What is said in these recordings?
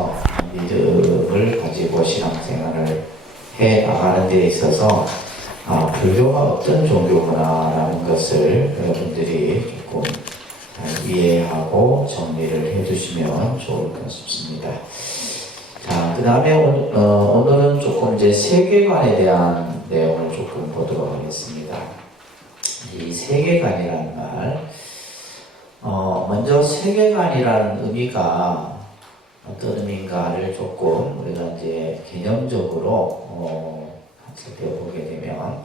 통해서 믿음을 가지고 신앙생활을 해 나가는 데 있어서 불교가 어떤 종교구나라는 것을 여러분들이 조금 잘 이해하고 정리를 해두시면 좋을까 싶습니다. 자, 그 다음에 오늘은 조금 이제 세계관에 대한 내용을 조금 보도록 하겠습니다. 이 세계관이라는 말, 먼저 세계관이라는 의미가 어떤 의미인가를 조금 우리가 이제 개념적으로 살펴보게 되면,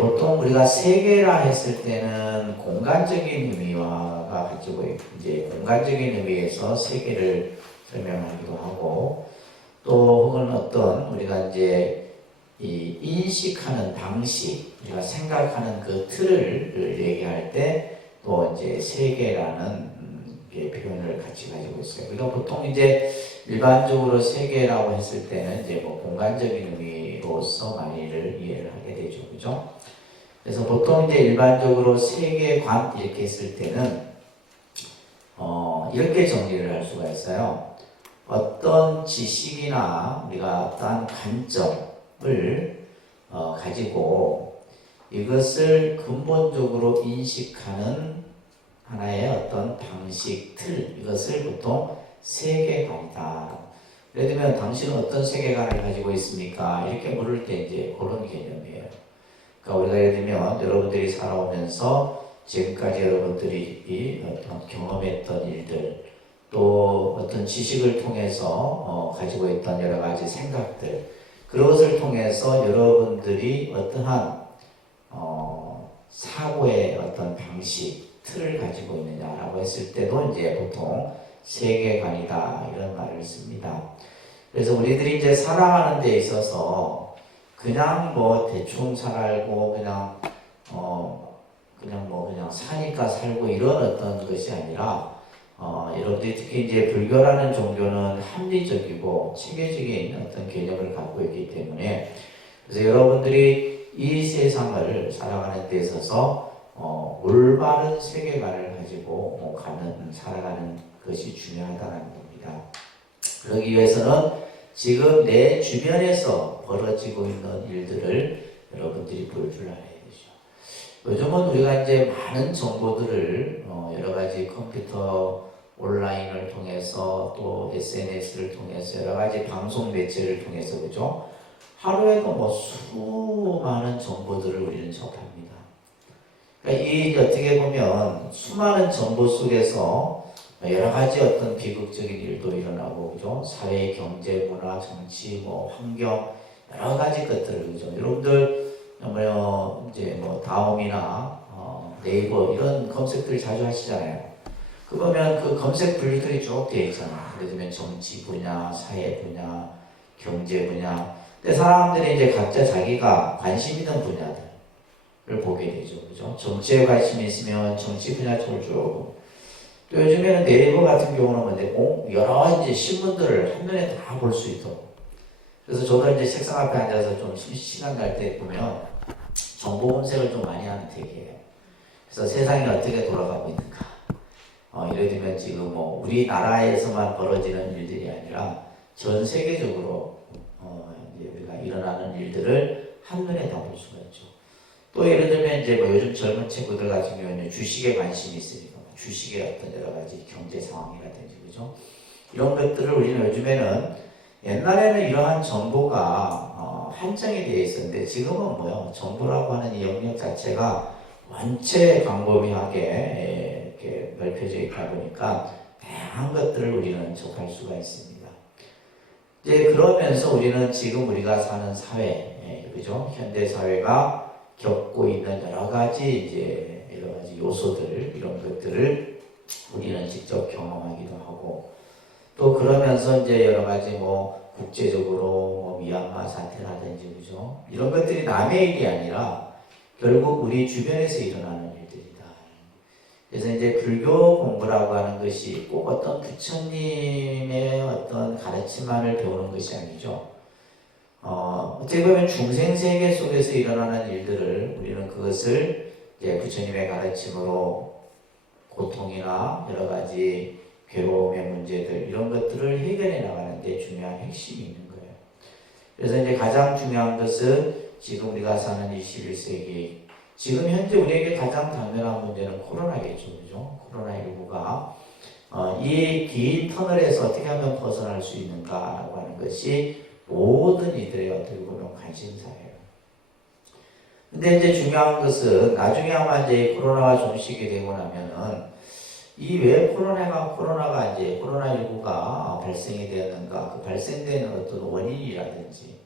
보통 우리가 세계라 했을 때는 공간적인 의미가 가지고 이제 공간적인 의미에서 세계를 설명하기도 하고, 또 혹은 어떤 우리가 이제 이 인식하는 방식, 우리가 생각하는 그 틀을 얘기할 때 또 이제 세계라는 표현을 같이 가지고 있어요. 우리가 보통 이제 일반적으로 세계라고 했을 때는 이제 뭐 공간적인 의미로서 많이를 이해를 하게 되죠, 그죠? 그래서 보통 이제 일반적으로 세계관 이렇게 했을 때는 이렇게 정리를 할 수가 있어요. 어떤 지식이나 우리가 어떠한 관점을 가지고 이것을 근본적으로 인식하는 하나의 어떤 방식, 틀, 이것을 보통 세계관이다. 예를 들면 당신은 어떤 세계관을 가지고 있습니까? 이렇게 물을 때 이제 그런 개념이에요. 그러니까 우리가 예를 들면 여러분들이 살아오면서 지금까지 여러분들이 어떤 경험했던 일들, 또 어떤 지식을 통해서 가지고 있던 여러 가지 생각들, 그것을 통해서 여러분들이 어떠한 사고의 어떤 방식, 틀을 가지고 있느냐라고 했을 때도 이제 보통 세계관이다 이런 말을 씁니다. 그래서 우리들이 이제 살아가는 데 있어서 그냥 뭐 대충 살고 그냥 그냥 사니까 살고 이런 어떤 것이 아니라 여러분들이 특히 이제 불교라는 종교는 합리적이고 체계적인 어떤 개념을 갖고 있기 때문에, 그래서 여러분들이 이 세상을 살아가는 데 있어서 올바른 세계관을 가지고 살아가는 것이 중요하다는 겁니다. 그러기 위해서는 지금 내 주변에서 벌어지고 있는 일들을 여러분들이 볼 줄 알아야 되죠. 요즘은 우리가 이제 많은 정보들을 여러 가지 컴퓨터 온라인을 통해서 또 SNS를 통해서 여러 가지 방송 매체를 통해서 그죠? 하루에도 뭐 수많은 정보들을 우리는 접합니다. 그러니까 이 어떻게 보면 수많은 정보 속에서 여러 가지 어떤 비극적인 일도 일어나고 그죠? 사회, 경제, 문화, 정치, 뭐 환경 여러 가지 것들을 그죠? 여러분들 이제 뭐 다음이나 네이버 이런 검색들 자주 하시잖아요. 그러면 그 검색 분류들이 쭉 되어 있잖아요. 예를 들면 정치 분야, 사회 분야, 경제 분야. 근데 사람들이 이제 각자 자기가 관심 있는 분야들을 보게 되죠. 그죠? 정치에 관심이 있으면 정치 분야 쪽을 쭉. 또 요즘에는 네이버 같은 경우는 근데 여러 이제 신문들을 한눈에 다 볼 수 있도록. 그래서 저도 이제 책상 앞에 앉아서 좀 시간 날 때 보면 정보 검색을 좀 많이 하는 편이에요. 그래서 세상이 어떻게 돌아가고 있는가. 예를 들면 지금 뭐 우리나라에서만 벌어지는 일들이 아니라 전 세계적으로 이제 우리가 일어나는 일들을 한눈에 다 볼 수가 있죠. 또 예를 들면 이제 뭐 요즘 젊은 친구들 같은 경우에는 주식에 관심이 있으니까 주식의 어떤 여러 가지 경제 상황이라든지 그죠? 이런 것들을 우리는 요즘에는, 옛날에는 이러한 정보가 한정이 되어 있었는데 지금은 뭐요? 정보라고 하는 이 영역 자체가 원체 광범위하게 이렇게 넓혀져 있다 보니까 다양한 것들을 우리는 접할 수가 있습니다. 이제 그러면서 우리는 지금 우리가 사는 사회, 그죠? 현대 사회가 겪고 있는 여러 가지 요소들, 이런 것들을 우리는 직접 경험하기도 하고, 또 그러면서 이제 여러 가지 뭐 국제적으로 뭐 미얀마 사태라든지 그죠? 이런 것들이 남의 일이 아니라 결국 우리 주변에서 일어나는 일들이다. 그래서 이제 불교 공부라고 하는 것이 꼭 어떤 부처님의 어떤 가르침만을 배우는 것이 아니죠. 어떻게 보면 중생세계 속에서 일어나는 일들을 우리는 그것을 이제 부처님의 가르침으로 고통이나 여러 가지 괴로움의 문제들 이런 것들을 해결해 나가는데 중요한 핵심이 있는 거예요. 그래서 이제 가장 중요한 것은 지금 우리가 사는 21세기 지금 현재 우리에게 가장 당면한 문제는 코로나겠죠, 그죠? 코로나19가 이 긴 터널에서 어떻게 하면 벗어날 수 있는가라고 하는 것이 모든 이들의 어떻게 보면 관심사예요. 근데 이제 중요한 것은 나중에 아마 이제 코로나가 종식이 되고 나면은 이 왜 코로나가 이제 코로나19가 발생이 되었는가, 그 발생되는 어떤 원인이라든지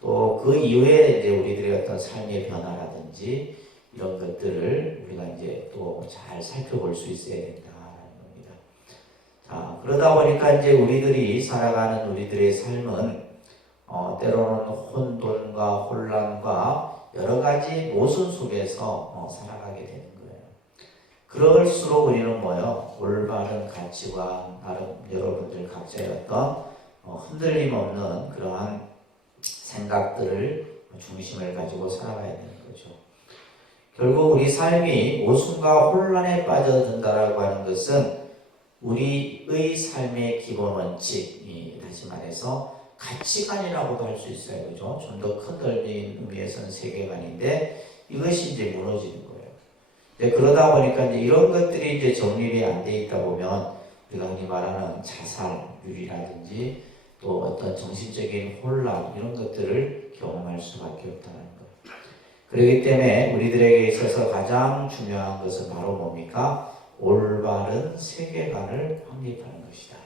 또 그 이후에 이제 우리들의 어떤 삶의 변화라든지 이런 것들을 우리가 이제 또 잘 살펴볼 수 있어야 된다는 겁니다. 자, 그러다 보니까 이제 우리들이 살아가는 우리들의 삶은 때로는 혼돈과 혼란과 여러 가지 모순 속에서 살아가게 되는 거예요. 그럴수록 우리는 뭐요? 올바른 가치관, 여러분들 각자의 어떤 흔들림 없는 그러한 생각들을 중심을 가지고 살아가야 되는 거죠. 결국 우리 삶이 모순과 혼란에 빠져든다라고 하는 것은 우리의 삶의 기본 원칙이 다시 말해서 가치관이라고도 할 수 있어요. 그죠? 좀 더 큰 의미에서는 세계관인데 이것이 이제 무너지는 거예요. 그러다 보니까 이제 이런 것들이 이제 정립이 안 돼 있다 보면 우리가 흔히 말하는 자살률이라든지 또 어떤 정신적인 혼란 이런 것들을 경험할 수밖에 없다는 거예요. 그렇기 때문에 우리들에게 있어서 가장 중요한 것은 바로 뭡니까? 올바른 세계관을 확립하는 것이다.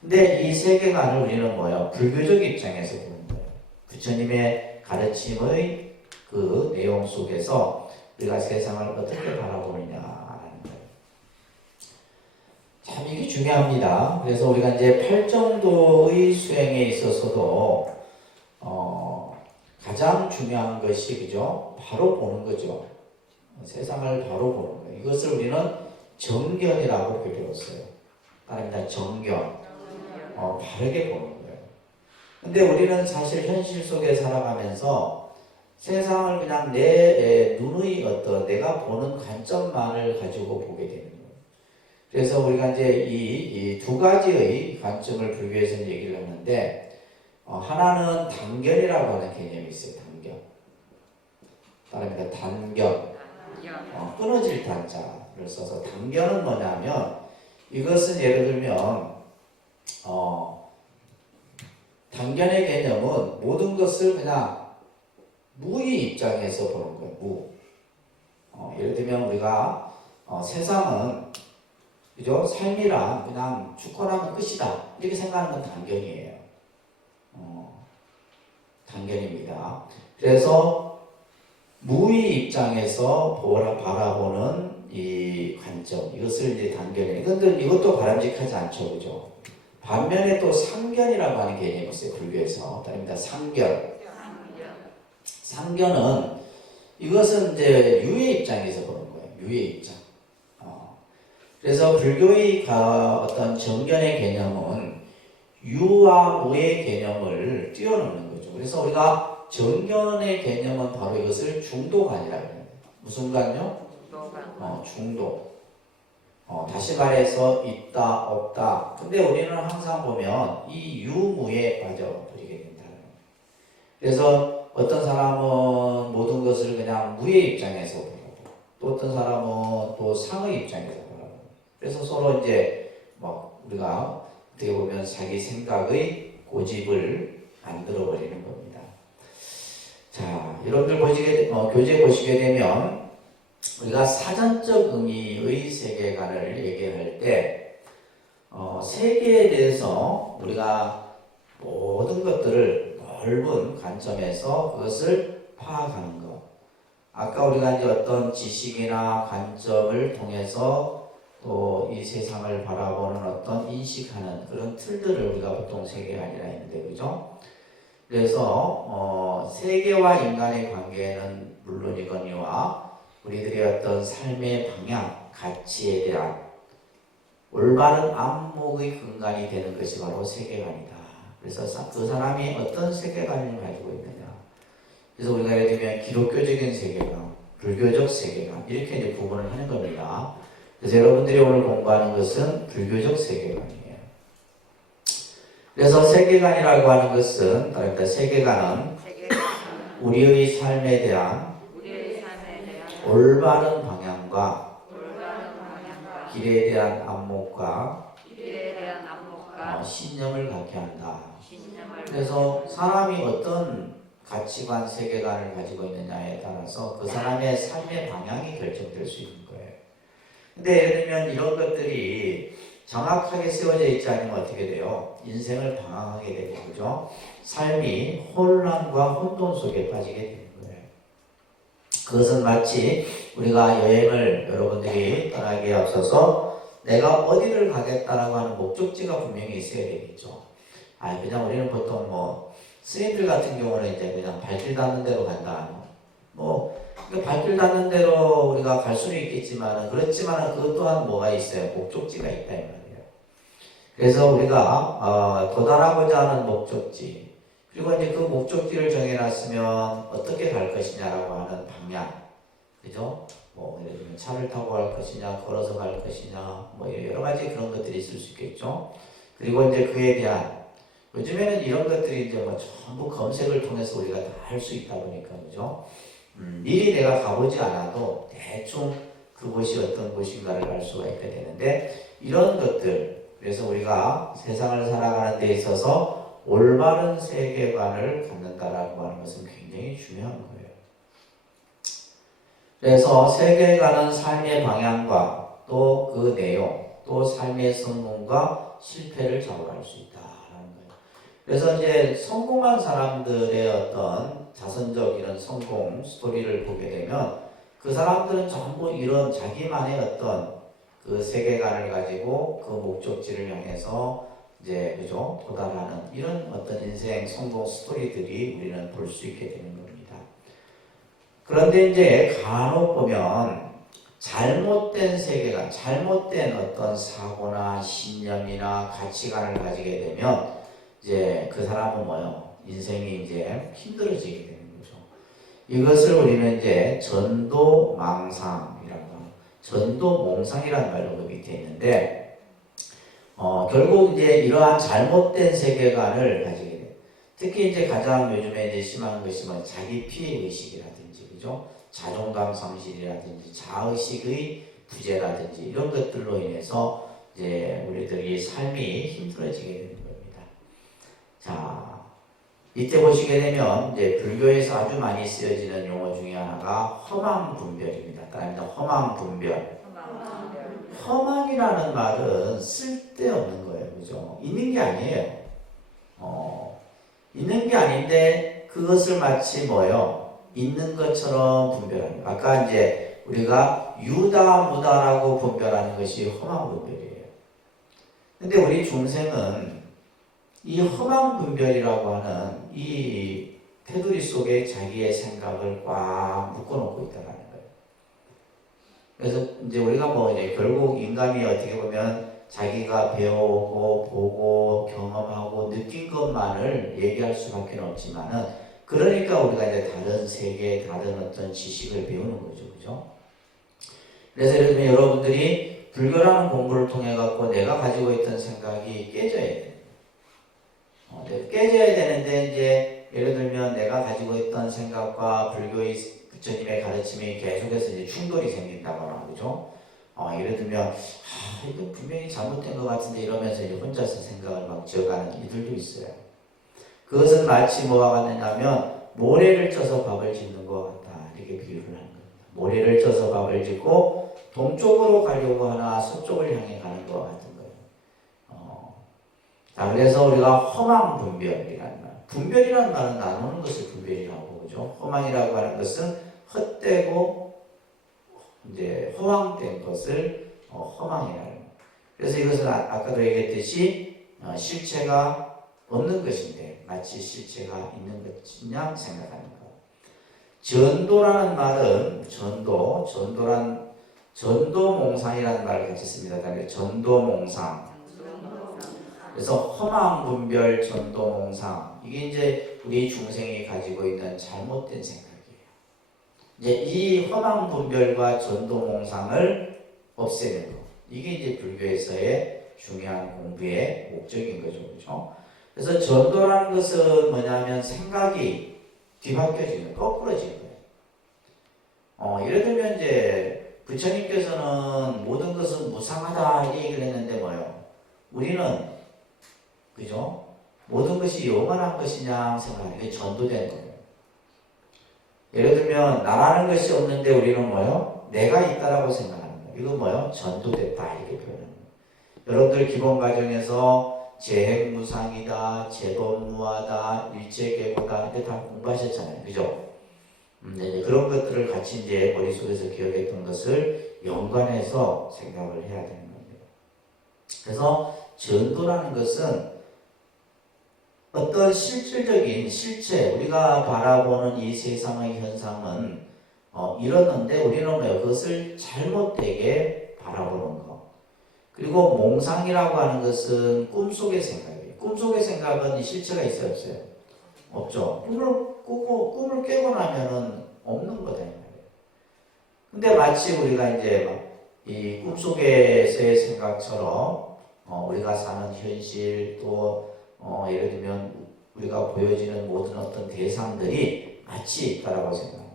근데 이 세계관을 우리는 뭐예요? 불교적 입장에서 보는 거예요. 부처님의 가르침의 그 내용 속에서 우리가 세상을 어떻게 바라보느냐라는 거예요. 참 이게 중요합니다. 그래서 우리가 이제 팔정도의 수행에 있어서도 가장 중요한 것이 그죠? 바로 보는 거죠. 세상을 바로 보는 거예요. 이것을 우리는 정견이라고 배웠어요. 따릅니다. 정견. 바르게 보는 거예요. 근데 우리는 사실 현실 속에 살아가면서 세상을 그냥 내 눈의 내가 보는 관점만을 가지고 보게 되는 거예요. 그래서 우리가 이제 이 두 가지의 관점을 불교에서는 얘기를 하는데, 하나는 단견이라고 하는 개념이 있어요. 단견. 따릅니다. 단견. 끊어질 단자를 써서 단견은 뭐냐면, 이것은 예를 들면, 단견의 개념은 모든 것을 그냥 무의 입장에서 보는 거예요. 무. 예를 들면 우리가 세상은 그죠? 삶이란 그냥 죽고 나면 끝이다. 이렇게 생각하는 건 단견이에요. 단견입니다. 그래서 무의 입장에서 바라보는 이 관점, 이것을 이제 단견이에요. 그런데 이것도 바람직하지 않죠, 그죠? 반면에 또 상견이라고 하는 개념이 있어요, 불교에서. 따릅니다. 상견. 상견은 이것은 이제 유의 입장에서 보는 거예요. 유의 입장. 그래서 불교의 어떤 정견의 개념은 유와 무의 개념을 뛰어넘는 거죠. 그래서 우리가 정견의 개념은 바로 이것을 중도관이라고 해요. 무슨 관요? 중도. 다시 말해서 있다, 없다. 근데 우리는 항상 보면 이 유무에 빠져버리게 된다는 거예요. 그래서 어떤 사람은 모든 것을 그냥 무의 입장에서 보고, 또 어떤 사람은 또 상의 입장에서 보고. 그래서 서로 이제 우리가 어떻게 보면 자기 생각의 고집을 만들어 버리는 겁니다. 자, 여러분들 교재 보시게 되면 우리가 사전적 의미의 세계관을 얘기할 때 세계에 대해서 우리가 모든 것들을 넓은 관점에서 그것을 파악하는 것. 아까 우리가 이제 어떤 지식이나 관점을 통해서 또 이 세상을 바라보는 어떤 인식하는 그런 틀들을 우리가 보통 세계관이라 했는데, 그죠? 그래서 세계와 인간의 관계는 물론이거니와 우리들의 어떤 삶의 방향, 가치에 대한 올바른 안목의 근간이 되는 것이 바로 세계관이다. 그래서 그 사람이 어떤 세계관을 가지고 있느냐. 그래서 우리가 예를 들면 기독교적인 세계관, 불교적 세계관 이렇게 이제 구분을 하는 겁니다. 그래서 여러분들이 오늘 공부하는 것은 불교적 세계관이에요. 그래서 세계관이라고 하는 것은, 그러니까 세계관은 우리의 삶에 대한 올바른 방향과 길에 대한 안목과 신념을 갖게 한다. 그래서 사람이 어떤 가치관, 세계관을 가지고 있느냐에 따라서 그 사람의 삶의 방향이 결정될 수 있는 거예요. 근데 예를 들면 이런 것들이 정확하게 세워져 있지 않으면 어떻게 돼요? 인생을 방황하게 되는 거죠. 삶이 혼란과 혼돈 속에 빠지게 되는 거예요. 그것은 마치 우리가 여행을 여러분들이 떠나기에 앞서서 내가 어디를 가겠다라고 하는 목적지가 분명히 있어야 되겠죠. 그냥 우리는 보통 스님들 같은 경우는 이제 그냥 발길 닿는 대로 간다. 발길 닿는 대로 우리가 갈 수는 있겠지만, 그렇지만 그것 또한 뭐가 있어요? 목적지가 있다 이 말이에요. 그래서 우리가 도달하고자 하는 목적지, 그리고 이제 그 목적지를 정해놨으면 어떻게 갈 것이냐라고 하는 방향, 그죠? 예를 들면 차를 타고 갈 것이냐, 걸어서 갈 것이냐, 여러 가지 그런 것들이 있을 수 있겠죠. 그리고 이제 그에 대한 요즘에는 이런 것들이 이제 전부 검색을 통해서 우리가 다 할 수 있다 보니까, 그죠? 미리 내가 가보지 않아도 대충 그곳이 어떤 곳인가를 알 수가 있게 되는데, 이런 것들, 그래서 우리가 세상을 살아가는 데 있어서 올바른 세계관을 갖는다라고 하는 것은 굉장히 중요한 거예요. 그래서 세계관은 삶의 방향과 또 그 내용, 또 삶의 성공과 실패를 좌우할 수 있다라는 거예요. 그래서 이제 성공한 사람들의 어떤 자선적 이런 성공 스토리를 보게 되면 그 사람들은 전부 이런 자기만의 어떤 그 세계관을 가지고 그 목적지를 향해서 이제 그죠 도달하는 이런 어떤 인생 성공 스토리들이 우리는 볼 수 있게 되는 겁니다. 그런데 이제 간혹 보면 잘못된 세계관, 잘못된 어떤 사고나 신념이나 가치관을 가지게 되면 이제 그 사람은 인생이 이제 힘들어지게 되는 거죠. 이것을 우리는 이제 전도망상이라고 합니다. 전도몽상이라는 말로 그 밑에 있는데, 결국 이제 이러한 잘못된 세계관을 가지게 돼요. 특히 이제 가장 요즘에 이제 심한 것이 자기 피해 의식이라든지, 그죠? 자존감 상실이라든지, 자의식의 부재라든지, 이런 것들로 인해서 이제 우리들이 삶이 힘들어지게 되는 겁니다. 자, 이때 보시게 되면 이제 불교에서 아주 많이 쓰여지는 용어 중에 하나가 허망분별입니다. 따라합니다. 허망분별. 허망이라는 말은 쓸데없는 거예요. 그죠? 있는 게 아니에요. 있는 게 아닌데 그것을 마치 있는 것처럼 분별합니다. 아까 이제 우리가 유다, 무다라고 분별하는 것이 허망분별이에요. 근데 우리 중생은 이 허망분별이라고 하는 이 테두리 속에 자기의 생각을 꽉 묶어놓고 있다는 거예요. 그래서 이제 우리가 이제 결국 인간이 어떻게 보면 자기가 배우고 보고 경험하고 느낀 것만을 얘기할 수밖에 없지만은, 그러니까 우리가 이제 다른 세계, 다른 어떤 지식을 배우는 거죠, 그죠? 그래서 예를 들면 여러분들이 불교라는 공부를 통해 갖고 내가 가지고 있던 생각이 깨져야 돼요. 깨져야 되는데 이제 예를 들면 내가 가지고 있던 생각과 불교의 부처님의 가르침이 계속해서 이제 충돌이 생긴다거나, 그죠? 예를 들면 이거 분명히 잘못된 것 같은데 이러면서 이제 혼자서 생각을 막 지어가는 이들도 있어요. 그것은 마치 뭐와 같느냐면 모래를 쪄서 밥을 짓는 것 같다, 이렇게 비유를 하는 겁니다. 모래를 쪄서 밥을 짓고 동쪽으로 가려고 하나 서쪽을 향해 가는 것 같은 거예요. 자, 그래서 우리가 허망분별이라는 말, 분별이라는 말은 나누는 것을 분별이라고 보죠. 허망이라고 하는 것은 헛되고 이제 허황된 것을 허망이라는 거예요. 그래서 이것은 아까도 얘기했듯이 실체가 없는 것인데 마치 실체가 있는 것이냐 생각하는 것. 전도라는 말은 전도몽상이라는 말을 같이 씁니다. 전도몽상. 그래서 허망분별 전도몽상, 이게 이제 우리 중생이 가지고 있는 잘못된 생각이에요. 이제 이 허망분별과 전도몽상을 없애는 거. 이게 이제 불교에서의 중요한 공부의 목적인 거죠. 그죠? 그래서 전도라는 것은 뭐냐면 생각이 뒤바뀌어지는, 거꾸러지는 거예요. 예를 들면 이제 부처님께서는 모든 것은 무상하다 이 얘기를 했는데 뭐예요? 우리는 그죠? 모든 것이 영원한 것이냐 생각하는 게 전도된 거예요. 예를 들면 나라는 것이 없는데 우리는 뭐예요? 내가 있다라고 생각하는 거예요. 이건 뭐예요? 전도됐다 이렇게 표현하는 거예요. 여러분들 기본 과정에서 재행무상이다, 제도무하다, 일체계고다 이렇게 다 공부하셨잖아요. 그죠? 이제 그런 것들을 같이 이제 머릿속에서 기억했던 것을 연관해서 생각을 해야 되는 겁니다. 그래서 전도라는 것은 어떤 실질적인 실체, 우리가 바라보는 이 세상의 현상은 이렇는데 우리는 그것을 잘못되게 바라보는 것. 그리고 몽상이라고 하는 것은 꿈속의 생각이에요. 꿈속의 생각은 실체가 있어요, 없어요? 없죠. 꿈을 깨고 나면은 없는 거다. 근데 마치 우리가 이제 이 꿈속에서의 생각처럼 우리가 사는 현실 또 예를 들면 우리가 보여지는 모든 어떤 대상들이 마치 있다라고 생각합니다.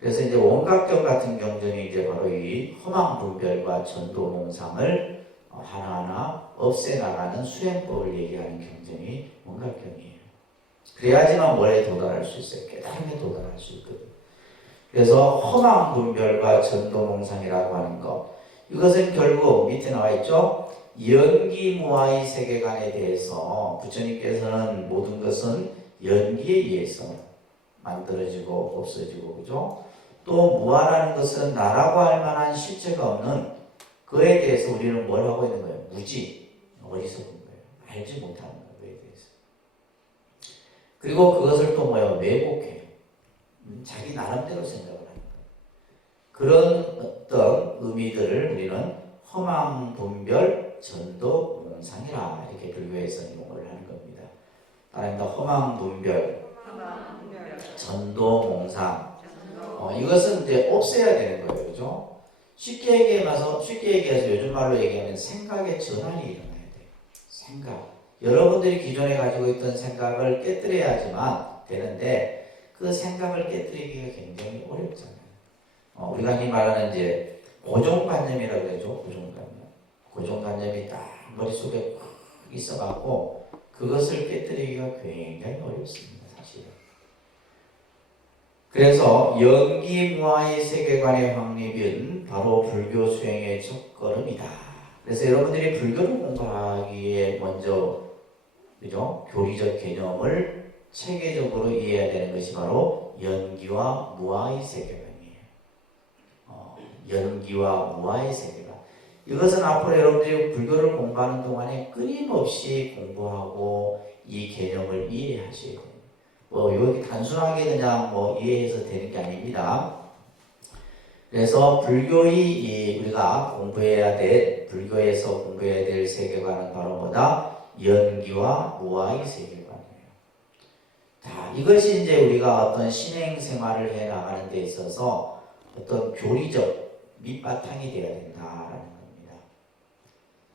그래서 이제 원각경 같은 경전이 이제 바로 이 허망분별과 전도몽상을 하나하나 없애나가는 수행법을 얘기하는 경전이 원각경이에요. 그래야지만 뭐에 도달할 수 있어요. 깨달음에 도달할 수 있거든요. 그래서 허망분별과 전도몽상이라고 하는 것, 이것은 결국 밑에 나와 있죠. 연기무아의 세계관에 대해서 부처님께서는 모든 것은 연기에 의해서 만들어지고 없어지고 그죠? 또 무아라는 것은 나라고 할 만한 실체가 없는 그에 대해서 우리는 뭘 하고 있는 거예요? 무지, 어리석은 거예요. 알지 못하는 거예요. 그에 대해서. 그리고 그것을 또 뭐예요? 왜곡해요. 자기 나름대로 생각을 하는 거예요. 그런 어떤 의미들을 우리는 허망분별, 전도몽상이라 이렇게 불교에서 용어를 하는 겁니다. 따라합니다. 허망분별, 전도몽상. 이것은 이제 없애야 되는 거예요. 그죠? 쉽게 얘기해서 요즘 말로 얘기하면 생각의 전환이 일어나야 돼요. 생각. 여러분들이 기존에 가지고 있던 생각을 깨뜨려야지만 되는데 그 생각을 깨뜨리기가 굉장히 어렵잖아요. 우리가 흔히 말하는 이제 고정관념이라고 그러죠. 고정관념. 고정관념이 딱 머릿속에 확 있어갖고 그것을 깨뜨리기가 굉장히 어렵습니다. 사실은. 그래서 연기무아의 세계관의 확립은 바로 불교 수행의 첫걸음이다. 그래서 여러분들이 불교를 공부하기에 먼저 그죠? 교리적 개념을 체계적으로 이해해야 되는 것이 바로 연기와 무아의 세계관이에요. 연기와 무아의 세계관. 이것은 앞으로 여러분들이 불교를 공부하는 동안에 끊임없이 공부하고 이 개념을 이해하셔야 돼요. 여기 단순하게 그냥 이해해서 되는 게 아닙니다. 그래서 불교의 우리가 공부해야 될, 불교에서 공부해야 될 세계관은 바로 뭐다? 연기와 무아의 세계관이에요. 자, 이것이 이제 우리가 어떤 신행 생활을 해 나가는 데 있어서 어떤 교리적 밑바탕이 되어야 된다라는 겁니다.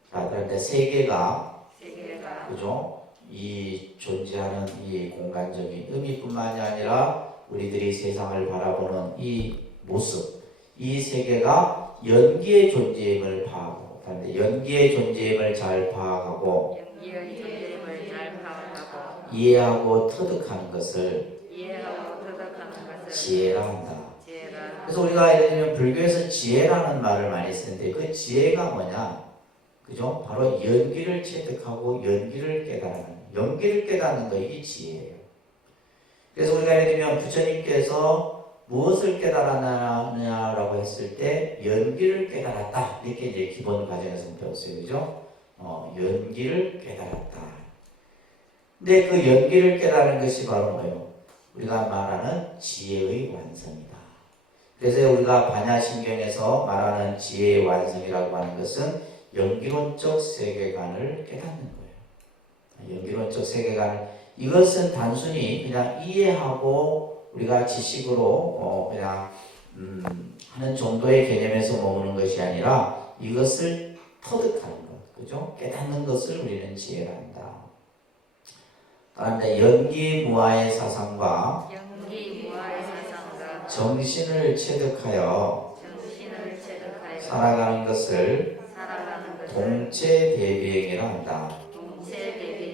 자, 그런데 세계가 그죠? 이 존재하는 이 공간적인 의미뿐만이 아니라 우리들이 세상을 바라보는 이 모습, 이 세계가 연기의 존재임을 파악하고, 그런데 연기의 존재임을 잘 파악하고, 이해하고 터득하는 것을 지혜라 한다. 그래서 우리가 예를 들면 불교에서 지혜라는 말을 많이 쓰는데 그 지혜가 뭐냐? 그죠? 바로 연기를 체득하고 연기를 깨달는, 연기를 깨닫는 거, 이게 지혜예요. 그래서 우리가 예를 들면 부처님께서 무엇을 깨달았느냐라고 했을 때 연기를 깨달았다. 이렇게 이제 기본 과정에서 배웠어요. 그죠? 연기를 깨달았다. 근데 그 연기를 깨달은 것이 바로 뭐예요? 우리가 말하는 지혜의 완성이다. 그래서 우리가 반야신경에서 말하는 지혜의 완성이라고 하는 것은 연기론적 세계관을 깨닫는 거예요. 연기론적 세계관, 이것은 단순히 그냥 이해하고 우리가 지식으로 그냥 하는 정도의 개념에서 머무는 것이 아니라 이것을 터득하는 것, 그죠? 깨닫는 것을 우리는 지혜라 한다. 따라합니다. 연기무아의 사상과 정신을 체득하여 살아가는 것을 동체 대비행위라 한다.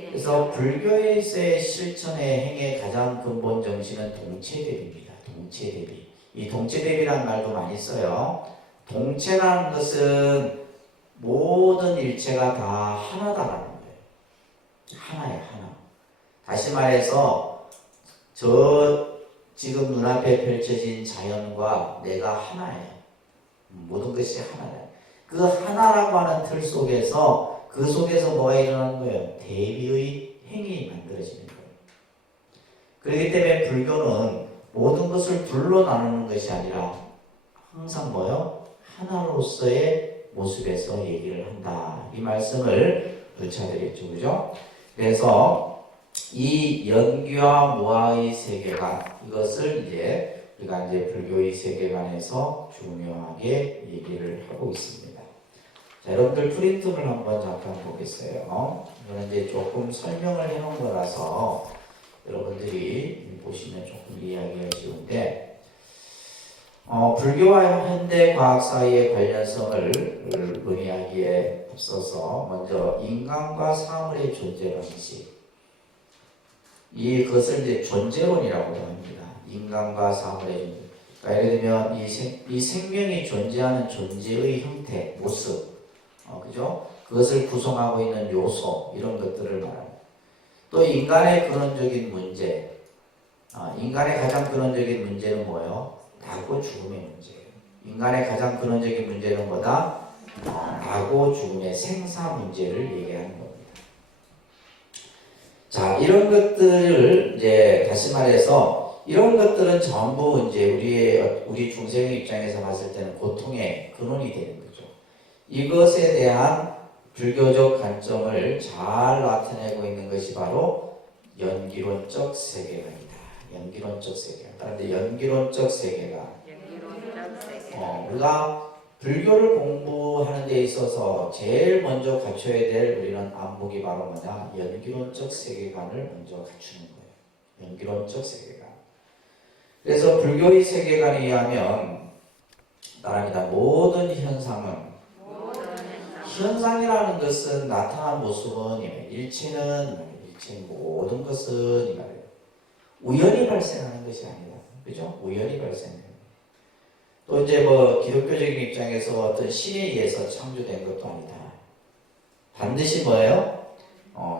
그래서 불교에서의 실천의 행의 가장 근본 정신은 동체 대비입니다. 동체 대비. 이 동체 대비라는 말도 많이 써요. 동체라는 것은 모든 일체가 다 하나다라는 거예요. 하나예요, 하나. 다시 말해서 지금 눈앞에 펼쳐진 자연과 내가 하나예요. 모든 것이 하나예요. 그 하나라고 하는 틀 속에서 그 속에서 뭐가 일어나는 거예요? 대비의 행위 만들어지는 거예요. 그렇기 때문에 불교는 모든 것을 둘로 나누는 것이 아니라 항상 뭐요? 하나로서의 모습에서 얘기를 한다. 이 말씀을 되찾으랬죠. 그죠? 그래서 이 연기와 무아의 세계관, 이것을 우리가 불교의 세계관에서 중요하게 얘기를 하고 있습니다. 자, 여러분들 프린트를 한번 잠깐 보겠어요. 이거는 조금 설명을 해놓은 거라서 여러분들이 보시면 조금 이해하기가 쉬운데, 불교와 현대 과학 사이의 관련성을 논의하기에 앞서서 먼저 인간과 사물의 존재 방식, 이것을 존재론이라고 합니다. 인간과 사물의 존재. 그러니까 예를 들면 이 생명이 존재하는 존재의 형태, 모습, 그죠? 그것을 구성하고 있는 요소, 이런 것들을 말합니다. 또 인간의 근원적인 문제, 인간의 가장 근원적인 문제는 뭐예요? 나고 죽음의 문제예요. 인간의 가장 근원적인 문제는 뭐다? 나고 죽음의 생사 문제를 얘기하는 겁니다. 자, 이런 것들을 다시 말해서 이런 것들은 전부 우리 중생의 입장에서 봤을 때는 고통의 근원이 되는 거죠. 이것에 대한 불교적 관점을 잘 나타내고 있는 것이 바로 연기론적 세계관이다. 연기론적 세계관. 그런데 연기론적 세계관. 우리가 불교를 공부하는 데 있어서 제일 먼저 갖춰야 될 우리는 안목이 바로 뭐냐? 연기론적 세계관을 먼저 갖추는 거예요. 연기론적 세계관. 그래서 불교의 세계관에 의하면 나랍니다. 모든 현상이라는 것은 나타난 모습은 일체는 모든 것은 우연히 발생하는 것이 아니다. 그죠? 우연히 발생해요. 또 기독교적인 입장에서 어떤 신에 의해서 창조된 것도 아니다. 반드시 뭐예요?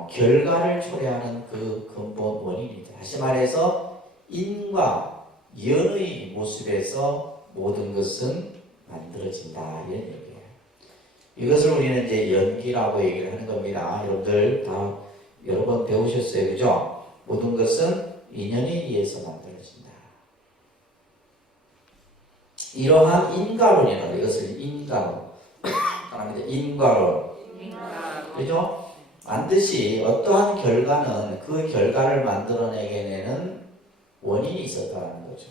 결과를 초래하는 그 근본 원인이다. 다시 말해서 인과 연의 모습에서 모든 것은 만들어진다. 이런 얘기예요. 이것을 우리는 연기라고 얘기를 하는 겁니다. 여러분들 다 여러 번 배우셨어요. 그죠? 모든 것은 인연에 의해서 만들어진다. 이러한 인과론이라고, 이것을 인과론. 인과론. 그죠? 반드시 어떠한 결과는 그 결과를 만들어내게 되는 원인이 있었다는 거죠.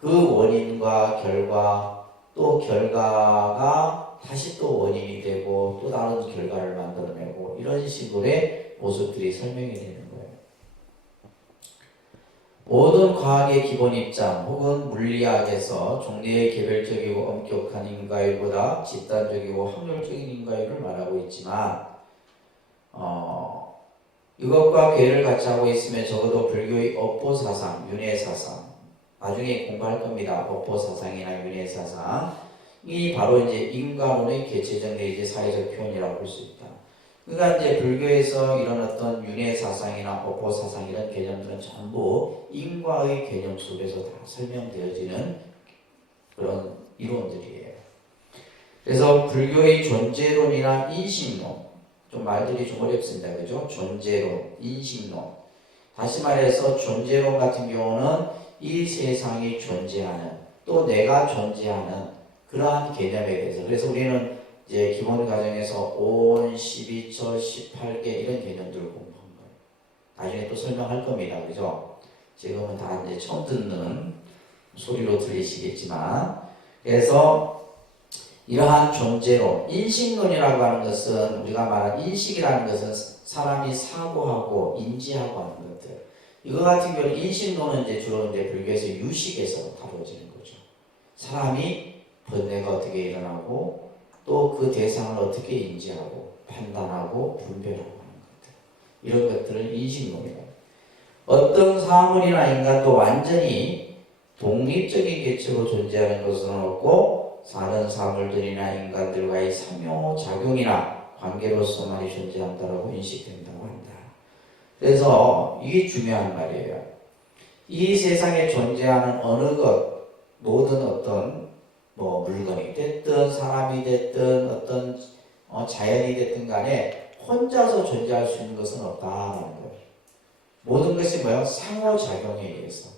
그 원인과 결과, 또 결과가 다시 또 원인이 되고 또 다른 결과를 만들어내고 이런 식으로의 모습들이 설명이 되는 거예요. 모든 과학의 기본 입장 혹은 물리학에서 종류의 개별적이고 엄격한 인과율보다 집단적이고 확률적인 인과율을 말하고 있지만 이것과 괴를 같이 하고 있으면 적어도 불교의 업보사상, 윤회사상, 나중에 공부할 겁니다. 업보사상이나 윤회사상, 이 바로 인과론의 개체적 내지 사회적 표현이라고 볼 수 있다. 그러니까 불교에서 이런 어떤 윤회사상이나 업보사상 이런 개념들은 전부 인과의 개념 속에서 다 설명되어지는 그런 이론들이에요. 그래서 불교의 존재론이나 인식론, 좀 말들이 좀 어렵습니다. 그죠? 존재론, 인식론. 다시 말해서 존재론 같은 경우는 이 세상이 존재하는, 또 내가 존재하는 그러한 개념에 대해서. 그래서 우리는 기본 과정에서 온, 12처, 18개 이런 개념들을 공부한 거예요. 나중에 또 설명할 겁니다. 그죠? 지금은 다 처음 듣는 소리로 들리시겠지만, 그래서 이러한 존재로 인식론이라고 하는 것은, 우리가 말한 인식이라는 것은 사람이 사고하고 인지하고 하는 것들. 이거 같은 경우는 인식론은 이제 주로 이제 불교에서 유식에서 다루어지는 거죠. 사람이 번뇌가 어떻게 일어나고 또 그 대상을 어떻게 인지하고 판단하고 분별하고 하는 것들. 이런 것들을 인식론이라고. 어떤 사물이나 인간도 완전히 독립적인 개체로 존재하는 것은 없고 다른 사물들이나 인간들과의 상호작용이나 관계로서만이 존재한다고 인식된다고 한다. 그래서 이게 중요한 말이에요. 이 세상에 존재하는 어느 것, 모든 어떤 물건이 됐든 사람이 됐든 어떤 자연이 됐든 간에 혼자서 존재할 수 있는 것은 없다라는 거예요. 모든 것이 뭐예요? 상호작용에 의해서.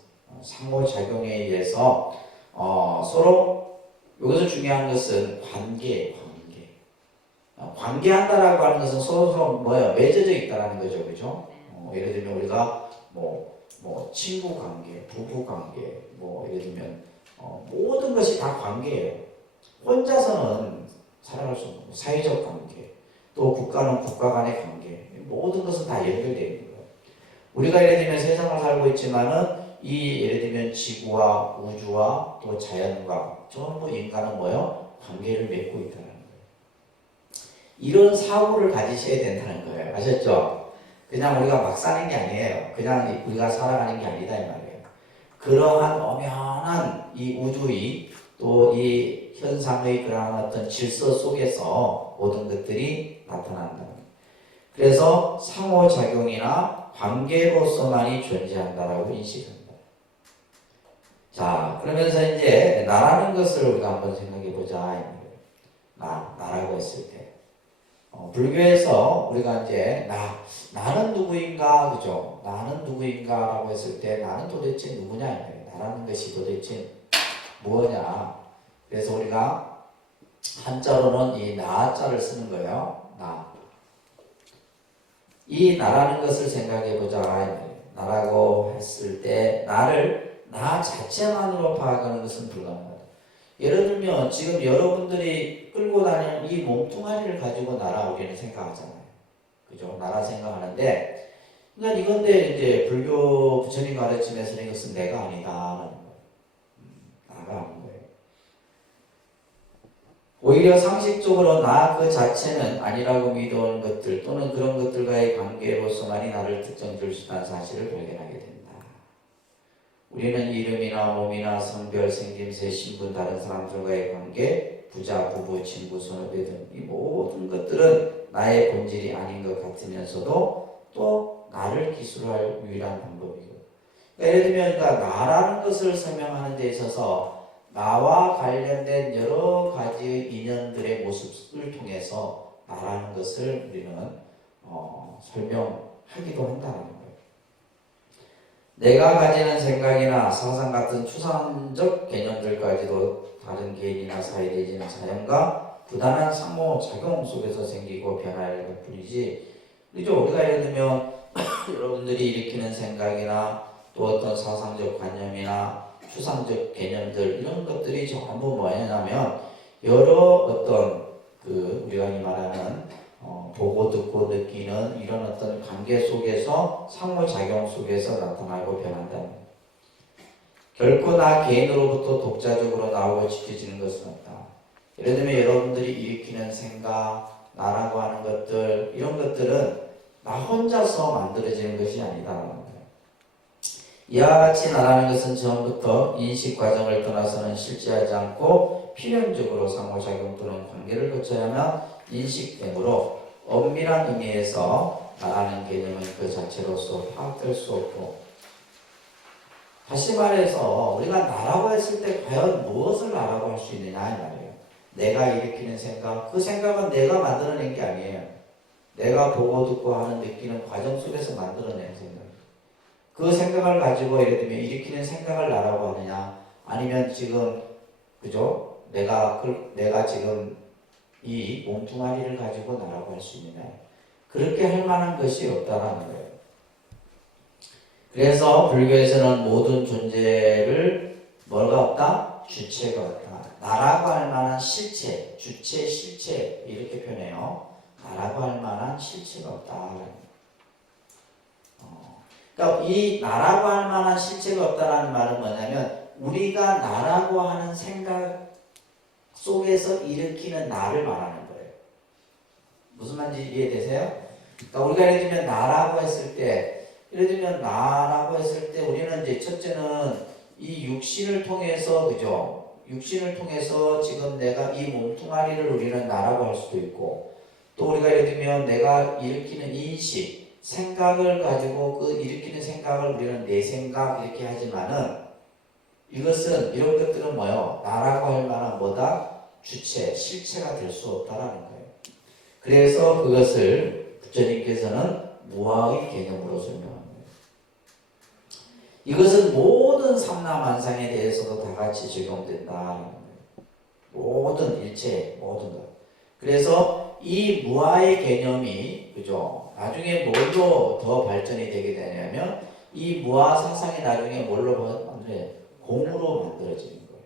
상호작용에 의해서 서로, 여기서 중요한 것은 관계. 관계한다라고 하는 것은 서로 뭐예요? 맺어져 있다라는 거죠. 그죠? 예를 들면 우리가 친구 관계, 부부 관계, 예를 들면 모든 것이 다 관계예요. 혼자서는 살아갈 수 없는 사회적 관계, 또 국가는 국가 간의 관계, 모든 것은 다 연결되어 있는 거예요. 우리가 예를 들면 세상을 살고 있지만은 이 예를 들면 지구와 우주와 또 자연과 전부 인간은 뭐예요? 관계를 맺고 있다는 거예요. 이런 사고를 가지셔야 된다는 거예요. 아셨죠? 그냥 우리가 막 사는 게 아니에요. 그냥 우리가 살아가는 게 아니다 이 말이에요. 그러한 엄연한 이 우주의 또 이 현상의 그러한 어떤 질서 속에서 모든 것들이 나타난다. 그래서 상호작용이나 관계로서만이 존재한다라고 인식합니다. 자, 그러면서 이제 나라는 것을 우리가 한번 생각해 보자. 나라고 했을 때. 불교에서 우리가 이제 나는 누구인가, 그죠? 나는 누구인가라고 했을 때 나는 도대체 누구냐? 나라는 것이 도대체 뭐냐? 그래서 우리가 한자로는 이 나자를 쓰는 거예요. 이 나라는 것을 생각해 보자. 나라고 했을 때 나 자체만으로 파악하는 것은 불가능하다. 예를 들면 지금 여러분들이 끌고 다니는 이 몸뚱아리를 가지고 나라 우리는 생각하잖아요. 그죠? 나라 생각하는데, 그러니까 이건데 이제 불교 부처님 가르침에서는 이것은 내가 아니다라는 거예요. 나가 아닌 거예요. 오히려 상식적으로 나 그 자체는 아니라고 믿어오는 것들 또는 그런 것들과의 관계로서만이 나를 특정 줄 수 있다는 사실을 발견하게 된다. 우리는 이름이나 몸이나 성별, 생김새, 신분, 다른 사람들과의 관계, 부자, 부부, 친구, 선후배 등 이 모든 것들은 나의 본질이 아닌 것 같으면서도 또 나를 기술할 유일한 방법이고. 그러니까 예를 들면 나라는 것을 설명하는 데 있어서 나와 관련된 여러 가지 인연들의 모습을 통해서 나라는 것을 우리는 설명하기도 한다는 거예요. 내가 가지는 생각이나 상상 같은 추상적 개념들까지도 다른 개인이나 사회 내지는 자연과 부단한 상호작용 속에서 생기고 변화할 뿐이지. 그죠? 우리가 예를 들면 여러분들이 일으키는 생각이나 또 어떤 사상적 관념이나 추상적 개념들 이런 것들이 전부 뭐냐면 여러 어떤 우리가 이 말하는 보고 듣고 느끼는 이런 어떤 관계 속에서 상호작용 속에서 나타나고 변한다. 결코 나 개인으로부터 독자적으로 나오고 지켜지는 것은 없다. 예를 들면 여러분들이 일으키는 생각, 나라고 하는 것들 이런 것들은 나 혼자서 만들어지는 것이 아니다라는 거예요. 이와 같이 나라는 것은 처음부터 인식 과정을 떠나서는 실제하지 않고 필연적으로 상호작용 또는 관계를 거쳐야만 인식되므로 엄밀한 의미에서 나라는 개념은 그 자체로서 파악될 수 없고, 다시 말해서 우리가 나라고 했을 때 과연 무엇을 나라고 할 수 있느냐 이 말이에요. 내가 일으키는 생각, 그 생각은 내가 만들어낸 게 아니에요. 내가 보고 듣고 하는 느끼는 과정 속에서 만들어낸 생각. 그 생각을 가지고 예를 들면 일으키는 생각을 나라고 하느냐, 아니면 지금 그죠? 내가 지금 이 몸뚱아리를 가지고 나라고 할 수 있느냐, 그렇게 할 만한 것이 없다라는 거예요. 그래서 불교에서는 모든 존재를 뭐가 없다? 주체가 없다. 나라고 할 만한 실체, 주체, 실체 이렇게 표현해요. 나라고 할 만한 실체가 없다. 그러니까 이 나라고 할 만한 실체가 없다는 말은 뭐냐면 우리가 나라고 하는 생각 속에서 일으키는 나를 말하는 거예요. 무슨 말인지 이해되세요? 그러니까 우리가 예를 들면 나라고 했을 때, 예를 들면 나라고 했을 때 우리는 이제 첫째는 이 육신을 통해서, 그죠? 육신을 통해서 지금 내가 이 몸뚱아리를 우리는 나라고 할 수도 있고, 또 우리가 예를 들면 내가 일으키는 인식, 생각을 가지고 그 일으키는 생각을 우리는 내 생각 이렇게 하지만은 이것은 이런 것들은 뭐요? 나라고 할 만한 뭐다? 주체, 실체가 될 수 없다라는 거예요. 그래서 그것을 부처님께서는 무아의 개념으로 설명합니다. 이것은 모든 삼라만상에 대해서도 다 같이 적용된다. 모든 일체, 모든 것. 그래서 이 무아의 개념이, 그죠? 나중에 뭘로 더 발전이 되게 되냐면, 이 무아 상상이 나중에 뭘로 만들어요? 공으로 만들어지는 거예요.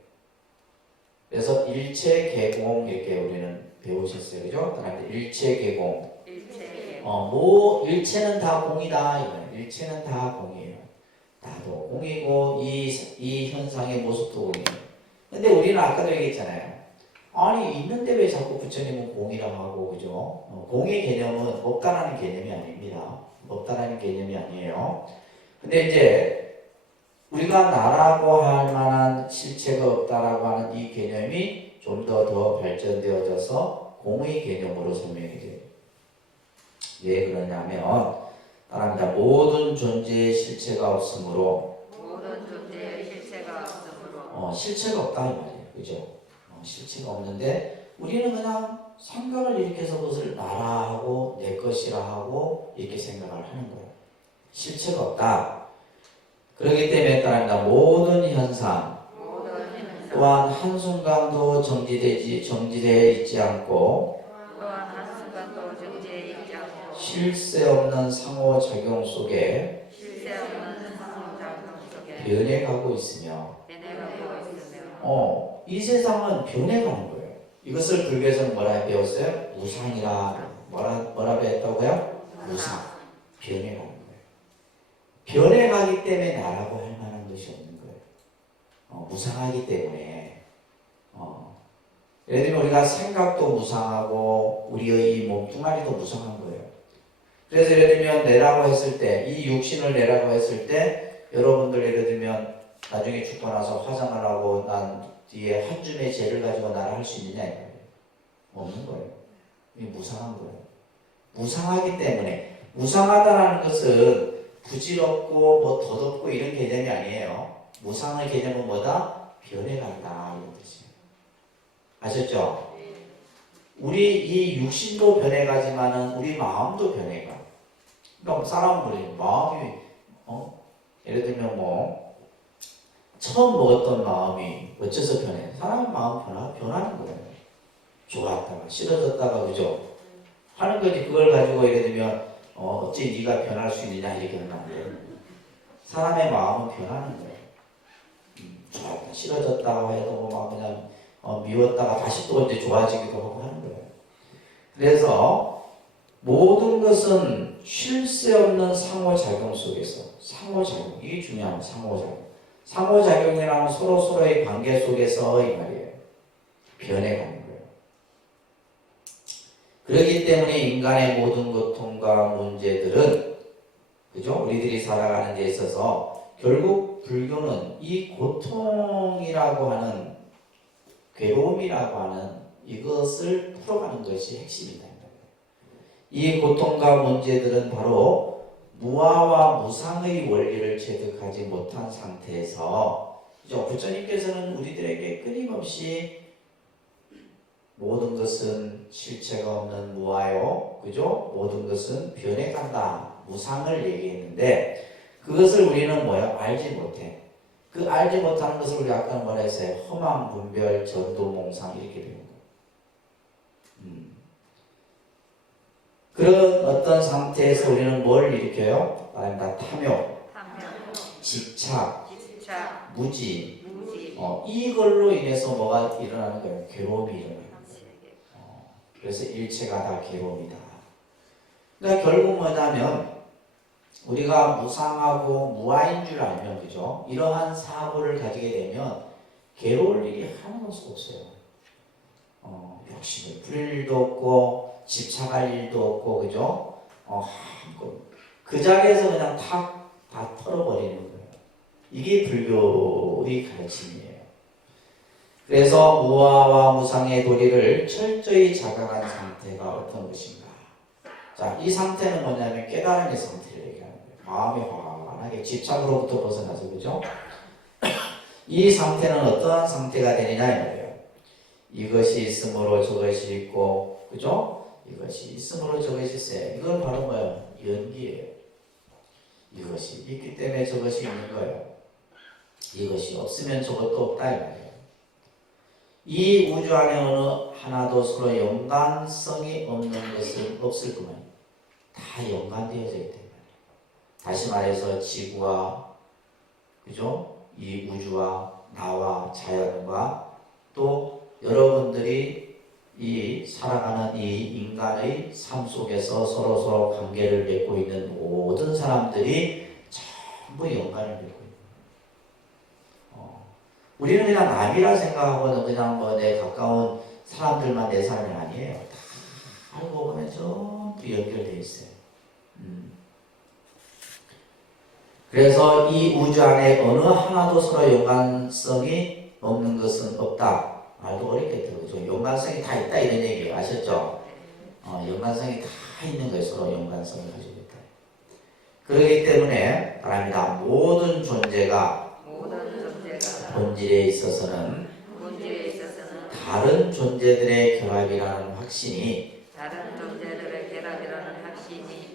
그래서 일체 개공 이렇게 우리는 배우셨어요. 그죠? 그다음에 일체 개공. 일체는 다 공이다. 이거예요. 일체는 다 공이에요. 나도 공이고, 이 현상의 모습도 공이에요. 근데 우리는 아까도 얘기했잖아요. 아니, 있는데 왜 자꾸 부처님은 공이라고 하고, 그죠? 공의 개념은 없다라는 개념이 아닙니다. 없다라는 개념이 아니에요. 근데 이제, 우리가 나라고 할 만한 실체가 없다라고 하는 이 개념이 좀 더 발전되어져서 공의 개념으로 설명이 돼요. 왜 그러냐면, 따라합니다. 모든 존재의 실체가 없으므로 실체가 없다 이 말이에요. 그죠? 실체가 없는데 우리는 그냥 생각을 일으켜서 그것을 나라하고 내 것이라 하고 이렇게 생각을 하는 거예요. 실체가 없다. 그렇기 때문에 따라합니다. 모든 현상 또한 한순간도 정지되어 있지 않고 쉴새 없는 상호작용 속에 변해가고 있으며 이 세상은 변해가는 거예요. 이것을 불교에서는 뭐라 배웠어요? 무상이라. 뭐라 배웠다고요? 무상. 변해가는 거예요. 변해가기 때문에 나라고 할 만한 것이 없는 거예요. 무상하기 때문에. 예를 들면 우리가 생각도 무상하고 우리의 이 몸뚱아리도 무상한 거예요. 그래서 예를 들면 내라고 했을 때, 이 육신을 내라고 했을 때 여러분들 예를 들면 나중에 죽고 나서 화장을 하고 난 뒤에 한 줌의 죄를 가지고 나를 할 수 있느냐 이거예요. 없는 거예요. 이게 무상한 거예요. 무상하기 때문에 무상하다라는 것은 부질없고 뭐 덧없고 이런 개념이 아니에요. 무상의 개념은 뭐다? 변해간다 이런 뜻이에요. 아셨죠? 우리 이 육신도 변해가지만은 우리 마음도 변해가. 그러니까 사람은 마음이 예를 들면 뭐 처음 먹었던 마음이 어째서 변해? 사람 마음 변하는 거예요. 좋았다가 싫어졌다가 그죠? 하는 거지. 그걸 가지고 예를 들면 어째 네가 변할 수 있느냐 이렇게 하는 거예요. 사람의 마음은 변하는 거예요. 좋았다 싫어졌다고 해도 막 그냥 미웠다가 다시 또 이제 좋아지기도 하고 하는 거예요. 그래서 모든 것은 쉴 새 없는 상호작용 속에서 상호작용 이게 중요한 상호작용이라는 서로서로의 관계 속에서 이 말이에요. 변해가는 거예요. 그렇기 때문에 인간의 모든 고통과 문제들은 그죠? 우리들이 살아가는 데 있어서 결국 불교는 이 고통이라고 하는 괴로움이라고 하는 이것을 풀어가는 것이 핵심이다. 이 고통과 문제들은 바로 무아와 무상의 원리를 체득하지 못한 상태에서 부처님께서는 우리들에게 끊임없이 모든 것은 실체가 없는 무아요, 그죠? 모든 것은 변해간다, 무상을 얘기했는데 그것을 우리는 뭐야? 알지 못해. 그 알지 못하는 것을 우리 아까 뭐라 했어요? 허망, 분별, 전도, 몽상 이렇게 되는 거예요. 그런 어떤 상태에서 우리는 뭘 일으켜요? 탐욕, 집착, 집착, 무지, 무지, 이걸로 인해서 뭐가 일어나는 거예요? 괴로움이 일어나는 거예요. 그래서 일체가 다 괴로움이다. 그러니까 결국 뭐냐면 우리가 무상하고 무아인 줄 알면, 그죠? 이러한 사고를 가지게 되면 괴로울 일이 하나도 없어요. 욕심을 부릴 일도 없고 집착할 일도 없고, 그죠? 그 자리에서 그냥 다 털어버리는 거예요. 이게 불교의 가르침이에요. 그래서 무아와 무상의 도리를 철저히 자각한 상태가 어떤 것인가? 자, 이 상태는 뭐냐면 깨달음의 상태를 얘기하는 거예요. 마음이 환하게 집착으로부터 벗어나서, 그죠? 이 상태는 어떠한 상태가 되느냐 이 말이에요. 이것이 있으므로 저것이 있고, 그죠? 이것이 있으므로 저것이 있어요. 이건 바로 뭐예요? 연기예요. 이것이 있기 때문에 저것이 있는 거예요. 이것이 없으면 저것도 없다 이 말이에요. 이 우주 안에 어느 하나도 서로 연관성이 없는 것은 없을 뿐만 다 연관되어져 있다. 다시 말해서 지구와, 그죠? 이 우주와 나와 자연과 또 여러분들이 이 살아가는 이 인간의 삶 속에서 서로 관계를 맺고 있는 모든 사람들이 전부 연관을 맺고 있는 거예요. 우리는 그냥 남이라 생각하고는 그냥 뭐 내 가까운 사람들만 내 삶이 아니에요. 다 알고 보면 전부 연결되어 있어요. 그래서 이 우주 안에 어느 하나도 서로 연관성이 없는 것은 없다. 말도 어렵겠죠. 그죠? 연관성이 다 있다 이런 얘기예요. 아셨죠? 연관성이 다 있는 거예요. 서로 연관성을 가지고 있다. 그렇기 때문에 말합니다. 모든 존재가 본질에 있어서는 다른 존재들의 결합이라는 확신이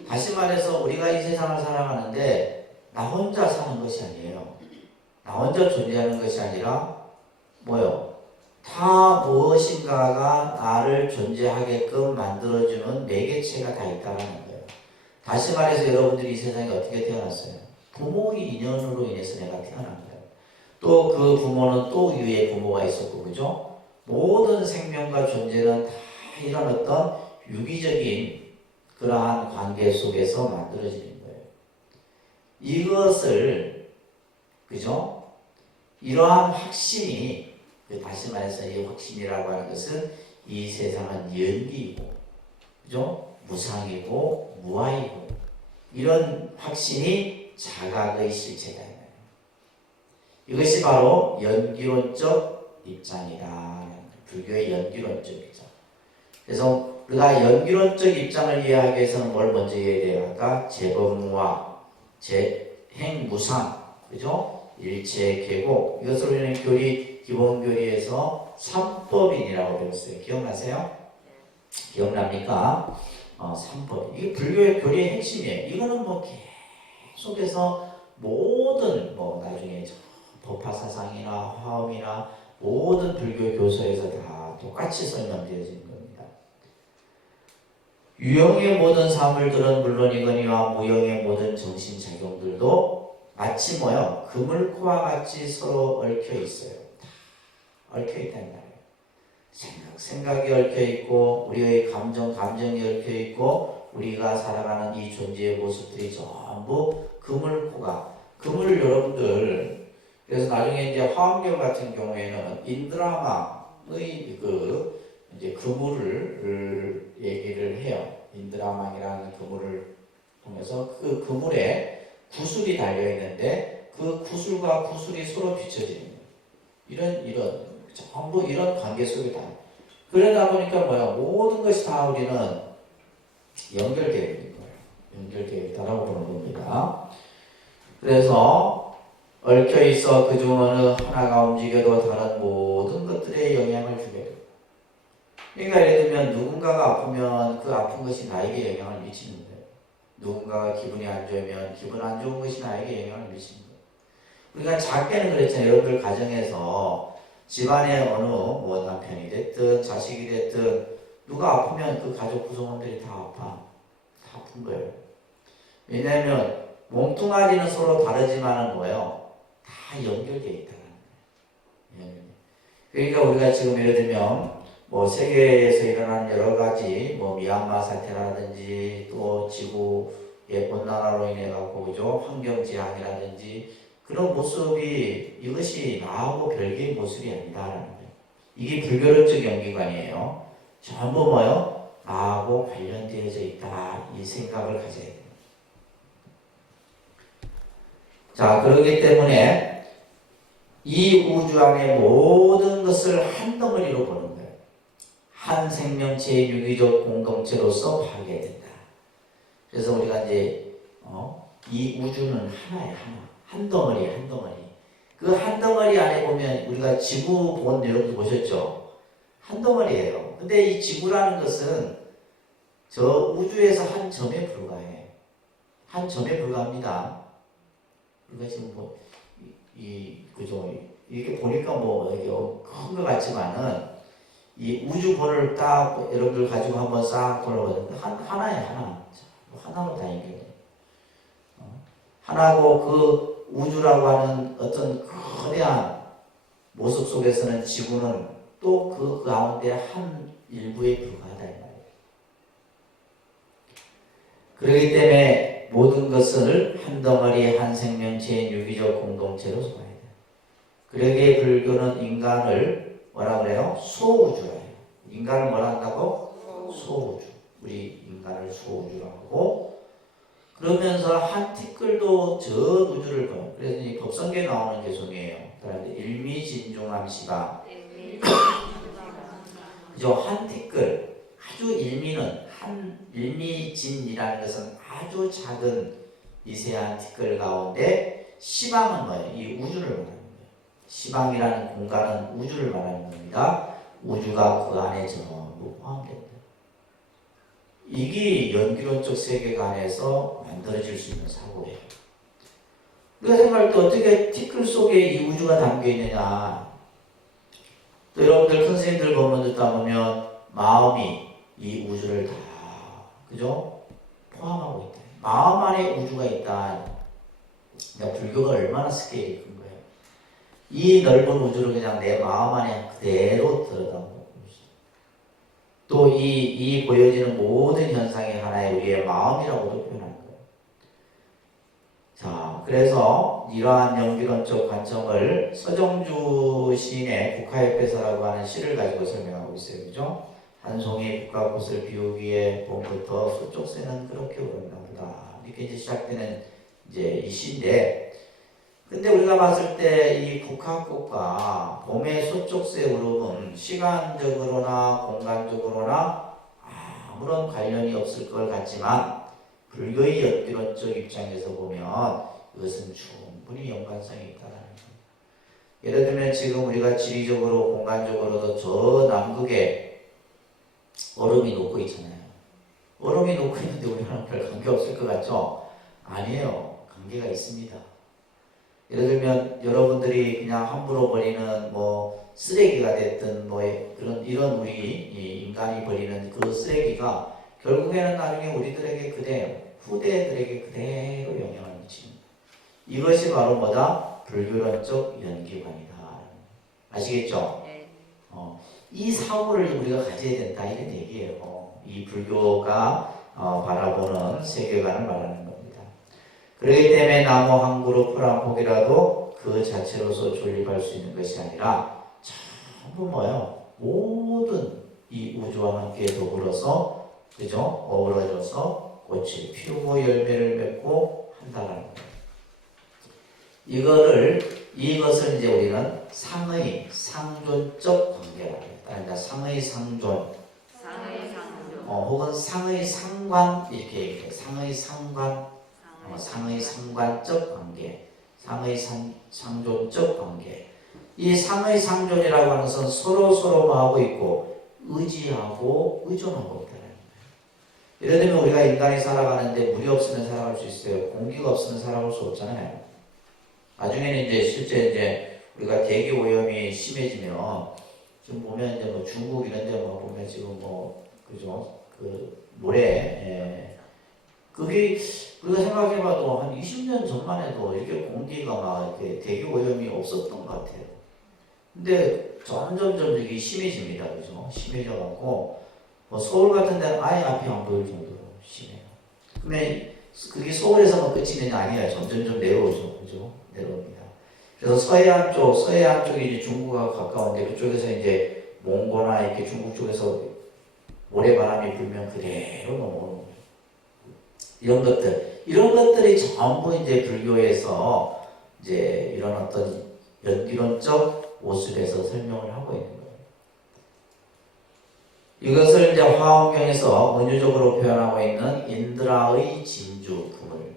다시 말해서 우리가 이 세상을 살아가는데 나 혼자 사는 것이 아니에요. 나 혼자 존재하는 것이 아니라 뭐요? 다 무엇인가가 나를 존재하게끔 만들어주는 매개체가 다 있다는 거예요. 다시 말해서 여러분들이 이 세상에 어떻게 태어났어요? 부모의 인연으로 인해서 내가 태어난 거예요. 또 그 부모는 또 위에 부모가 있었고, 그죠? 모든 생명과 존재는 다 이런 어떤 유기적인 그러한 관계 속에서 만들어지는 거예요. 이것을, 그죠? 이러한 확신이, 다시 말해서 이 확신이라고 하는 것은 이 세상은 연기이고, 그죠? 무상이고, 무아이고, 이런 확신이 자각의 실체다. 이것이 바로 연기론적 입장이다. 불교의 연기론적 입장. 그래서 우리가 연기론적 입장을 이해하기 위해서는 뭘 먼저 이해해야 할까? 재범무아, 재행무상, 그죠? 일체 계곡. 이것을 우리는 기본교리에서 삼법인이라고 배웠어요. 기억나세요? 기억납니까? 삼법. 이게 불교의 교리의 핵심이에요. 이거는 뭐 계속해서 모든 나중에 법화사상이나 화엄이나 모든 불교 교서에서 다 똑같이 설명되어진 겁니다. 유형의 모든 사물들은 물론이거니와 무형의 모든 정신작용들도 마치 뭐요? 그물코와 같이 서로 얽혀 있어요. 다 얽혀 있다는 말이에요. 생각이 얽혀 있고 우리의 감정이 얽혀 있고 우리가 살아가는 이 존재의 모습들이 전부 그물 여러분들 그래서 나중에 이제 화엄경 같은 경우에는 인드라마의 이제 그물을 얘기를 해요. 인드라망이라는 그물을 통해서 그 그물에 구슬이 달려 있는데 그 구슬과 구슬이 서로 비춰지는 이런 전부 이런 관계 속에 다. 그러다 보니까 모든 것이 다 우리는 연결되어 있는 거예요. 연결되어 있다라고 보는 겁니다. 그래서 얽혀 있어 그중 어느 하나가 움직여도 다른 모든 것들에 영향을 주게 됩니다. 그러니까 예를 들면 누군가가 아프면 그 아픈 것이 나에게 영향을 미치는 거예요. 누군가가 기분이 안 좋으면 기분 안 좋은 것이 나에게 영향을 미치는 거예요. 우리가 작게는 그랬잖아요. 여러분들 가정에서 집안에 어느 남편이 됐든 자식이 됐든 누가 아프면 그 가족 구성원들이 다 아픈 거예요. 왜냐하면 몸뚱아리는 서로 다르지만은 다 연결되어 있다는 거예요. 그러니까 우리가 지금 예를 들면 뭐 세계에서 일어나는 여러 가지 뭐 미얀마 사태라든지 또 지구의 온난화로 인해 갖고 그죠 환경 재앙이라든지 그런 모습이 이것이 나하고 별개의 모습이 아니다라는 거예요. 이게 불교론적 연기관이에요. 전부 뭐요? 나하고 관련되어져 있다 이 생각을 가져야 돼요. 자, 그렇기 때문에 이 우주 안의 모든 것을 한 덩어리로 보는 거예요. 한 생명체의 유기적 공동체로서 파괴된다. 그래서 우리가 이제 이 우주는 하나예요, 하나. 한 덩어리, 한 덩어리. 그 한 덩어리 안에 보면 우리가 지구 본 여러분 보셨죠? 한 덩어리예요. 근데 이 지구라는 것은 저 우주에서 한 점에 불과해. 한 점에 불과합니다. 우리가 지금 뭐, 그죠? 이렇게 보니까 뭐, 이게 큰 것 같지만은, 이 우주본을 딱 여러분들 가지고 한번 싹 돌아보면, 하나에 하나. 하나로 다 연결돼. 하나고 그 우주라고 하는 어떤 거대한 모습 속에서는 지구는 또 그 가운데 한 일부에 불과하다. 이 말이에요. 그렇기 때문에 모든 것을 한 덩어리 한 생명체의 유기적 공동체로 봐야 돼요. 그러기에 불교는 인간을 뭐라 그래요? 소우주라 해요. 인간을 뭐라 한다고? 소우주. 우리 인간을 소우주라고 하고 그러면서 한 티끌도 전 우주를 봐요. 그래서 이 법성계에 나오는 개성이에요. 일미진중함시가 그죠? 한 티끌 아주 일미는 한 일미진이라는 것은 아주 작은 미세한 티끌 가운데 시방은 뭐예요? 이 우주를 말하는 거예요. 시방이라는 공간은 우주를 말하는 겁니다. 우주가 그 안에 전부 포함됩니다. 이게 연기론적 세계관에서 만들어질 수 있는 사고예요. 우리가 생각할 때 어떻게 티끌 속에 이 우주가 담겨 있느냐. 또 여러분들 큰 스님들 보면 듣다 보면 마음이 이 우주를 다 그죠? 포함하고 있다. 마음 안에 우주가 있다. 그러니까 불교가 얼마나 스케일이 큰 거예요. 이 넓은 우주를 그냥 내 마음 안에 그대로 들여다보고 또 이 보여지는 모든 현상이 하나의 우리의 마음이라고도 표현하는 거예요. 자, 그래서 이러한 연기론적 관점을 서정주 시인의 국화의 폐사라고 하는 시를 가지고 설명하고 있어요. 그죠? 한 송이 국화꽃을 비우기에 봄부터 서쪽새는 그렇게 오른다 보다. 이렇게 이제 시작되는 이제 이 시인데, 근데 우리가 봤을 때 이 국화꽃과 봄의 서쪽새 울음은 시간적으로나 공간적으로나 아무런 관련이 없을 것 같지만 불교의 연기론적 입장에서 보면 이것은 충분히 연관성이 있다는 거예요. 예를 들면 지금 우리가 지리적으로 공간적으로도 저 남극에 얼음이 녹고 있잖아요. 얼음이 녹고 있는데 우리랑 별 관계 없을 것 같죠? 아니에요. 관계가 있습니다. 예를 들면 여러분들이 그냥 함부로 버리는 뭐 쓰레기가 됐든 뭐 그런 이런 우리 인간이 버리는 그 쓰레기가 결국에는 나중에 우리들에게 그대로 후대들에게 그대로 영향을 미칩니다. 이것이 바로 뭐다? 불교론적 연기관이다. 아시겠죠? 네. 이 사고를 우리가 가져야 된다 이런 얘기예요. 이 불교가 바라보는 세계관을 말하는 겁니다. 그렇기 때문에 나무 한 그루 풀 한 폭이라도 그 자체로서 존립할 수 있는 것이 아니라 전부 뭐예요? 모든 이 우주와 함께 더불어서 그죠? 어우러져서 꽃을 피우고 열매를 맺고 한다는 거예요. 이것을 이제 우리는 상의 상존적 관계라고 해요. 그러니까 상의 상존, 혹은 상의 상관 이렇게 얘기해요. 상의 상관, 상의 상관적 관계, 상의 상존적 관계. 이 상의 상존이라고 하는 것은 서로 하고 있고 의지하고 의존하고 있다는 거예요. 예를 들면 우리가 인간이 살아가는데 물이 없으면 살아갈 수 있어요. 공기가 없으면 살아갈 수 없잖아요. 나중에는 이제 실제 이제 우리가 대기 오염이 심해지면 지금 보면 이제 뭐 중국 이런 데 뭐 보면 지금 뭐 그죠 그 모래 그게 우리가 생각해봐도 한 20년 전만 해도 이렇게 공기가 막 이렇게 대기 오염이 없었던 것 같아요. 근데 점점점 이게 심해집니다. 그죠? 심해져갖고 뭐 서울 같은 데는 아예 앞이 안 보일 정도로 심해요. 근데 그게 서울에서만 끝이 아니에요. 점점점 내려오죠. 그죠? 내려옵니다. 그래서 서해안 쪽이 이제 중국하고 가까운데 그쪽에서 이제 몽고나 이렇게 중국 쪽에서 모래바람이 불면 그대로 넘어오는 거예요. 이런 것들이 전부 이제 불교에서 이제 이런 어떤 연기론적 모습에서 설명을 하고 있는 거예요. 이것을 이제 화엄경에서 은유적으로 표현하고 있는 인드라의 진주 그물.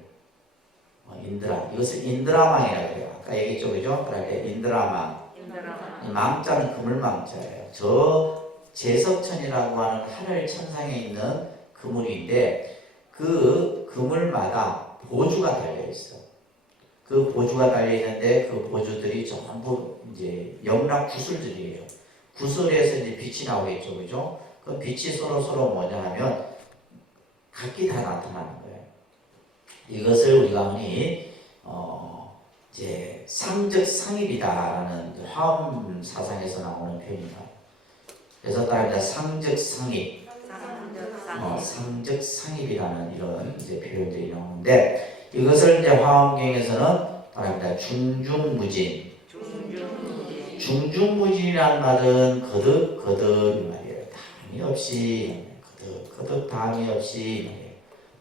인드라. 이것을 인드라망이라고 해요. 아까 얘기했죠, 그죠? 그러니까 인드라망. 이 망자는 그물망자예요. 저 제석천이라고 하는 하늘 천상에 있는 그물인데 그 그물마다 보주가 달려 있어. 그 보주가 달려 있는데 그 보주들이 전부 이제 영락 구슬들이에요. 구슬에서 이제 빛이 나오겠죠, 그죠? 그 빛이 서로 뭐냐 하면 각기 다 나타나는 거예요. 이것을 우리가 흔히 이제 상즉상입이다라는 화엄 사상에서 나오는 표현입니다. 그래서 따라합니다. 상즉상입, 상즉상입이라는 이런 이제 표현들이 나오는데 이것을 이제 화엄경에서는 따라합니다. 중중무진. 중중무진이라는 말은 거듭 말이에요. 담이 없이 거듭 담이 없이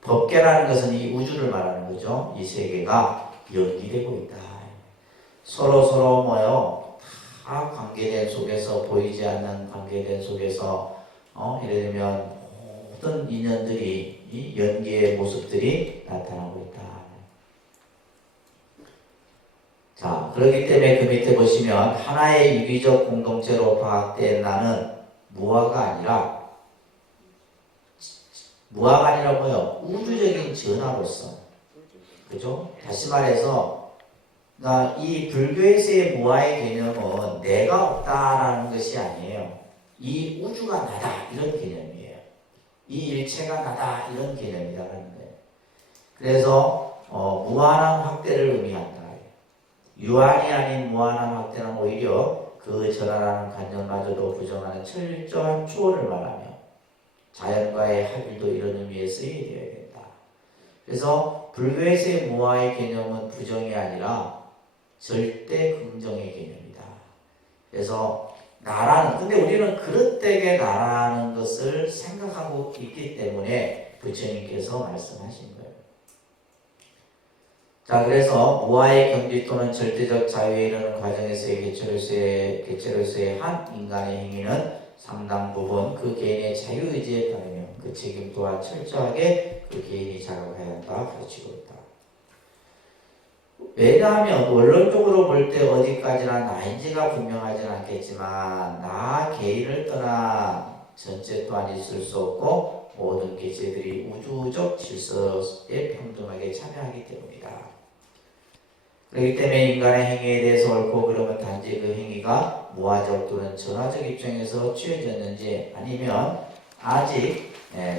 법계라는 것은 이 우주를 말하는 거죠. 이 세계가 연기되고 있다. 서로 뭐요? 다 관계된 속에서 보이지 않는 관계된 속에서 예를 들면 모든 인연들이 이 연기의 모습들이 나타나고 있다. 자, 그렇기 때문에 그 밑에 보시면 하나의 유기적 공동체로 파악된 나는 무아가 아니라고요. 우주적인 전하로서. 그죠? 다시 말해서 이 불교에서의 무아의 개념은 내가 없다라는 것이 아니에요. 이 우주가 나다 이런 개념이에요. 이 일체가 나다 이런 개념이라는 거예요. 그래서 무한한 확대를 의미한다. 유한이 아닌 무한한 확대는 오히려 그 전하라는 관념마저도 부정하는 철저한 추월을 말하며 자연과의 합일도 이런 의미에 쓰여야 된다. 그래서 불교에서의 무아의 개념은 부정이 아니라 절대 긍정의 개념이다. 그래서 근데 우리는 그릇되게 나라는 것을 생각하고 있기 때문에 부처님께서 말씀하신 거예요. 자, 그래서 무아의 경지 또는 절대적 자유에 이르는 과정에서의 개체로서의 한 인간의 행위는 상당 부분 그 개인의 자유의지에 따르며 그 책임 또한 철저하게 그 개인이 자각해야 한다 가르치고 있다. 왜냐하면 원론적으로 볼 때 어디까지나 나인지가 분명하지는 않겠지만 나 개인을 떠나 전체 또한 있을 수 없고 모든 개체들이 우주적 질서에 평등하게 참여하기 때문이다. 그렇기 때문에 인간의 행위에 대해서 옳고 그름은 단지 그 행위가 무아적 또는 전화적 입장에서 취해졌는지 아니면 아직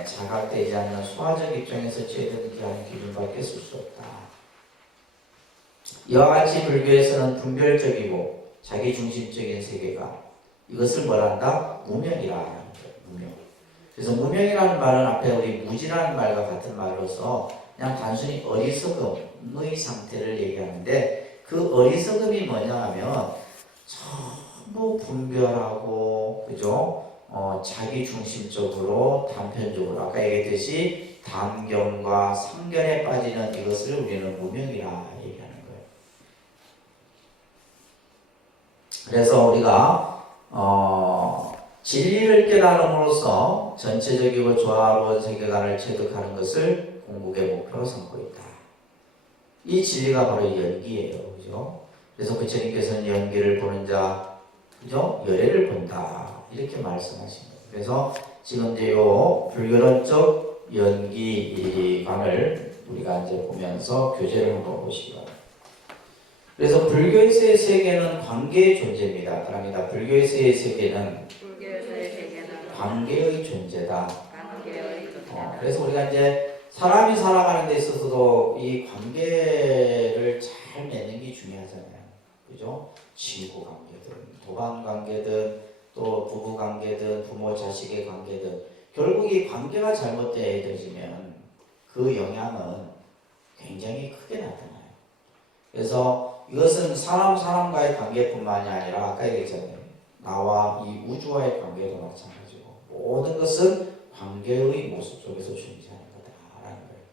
자각되지 않는 소화적 입장에서 취해졌는지 하는 기준밖에 쓸 수 없다. 이와 같이 불교에서는 분별적이고 자기중심적인 세계가 이것을 뭐란다? 무명이라 하는 거예요. 무명. 그래서 무명이라는 말은 앞에 우리 무지라는 말과 같은 말로서 그냥 단순히 어리석음의 상태를 얘기하는데 그 어리석음이 뭐냐 하면 전부 분별하고 그죠? 자기중심적으로 단편적으로 아까 얘기했듯이 단견과 상견에 빠지는 이것을 우리는 무명이라 얘기하는 거예요. 그래서 우리가 진리를 깨달음으로써 전체적이고 조화로운 세계관을 체득하는 것을 궁극의 목표로 삼고 있다. 이 진리가 바로 연기예요. 그죠? 그래서 부처님께서는 연기를 보는 자, 그죠? 열애를 본다. 이렇게 말씀하신 거예요. 그래서 지금 이제 요 불교론적 연기관을 우리가 이제 보면서 교제를 한번 보시기 바랍니다. 그래서 불교에서의 세계는 관계의 존재입니다. 그럽니다. 불교에서의 세계는 관계의 존재다. 그래서 우리가 이제 사람이 살아가는 데 있어서도 이 관계를 잘 맺는 게 중요하잖아요. 그죠? 친구 관계든, 도반 관계든, 또 부부 관계든, 부모 자식의 관계든, 결국 이 관계가 잘못되어지면 그 영향은 굉장히 크게 나타나요. 그래서 이것은 사람과의 관계뿐만이 아니라 아까 얘기했잖아요. 나와 이 우주와의 관계도 마찬가지고 모든 것은 관계의 모습 속에서 존재하는 거다라는 거예요.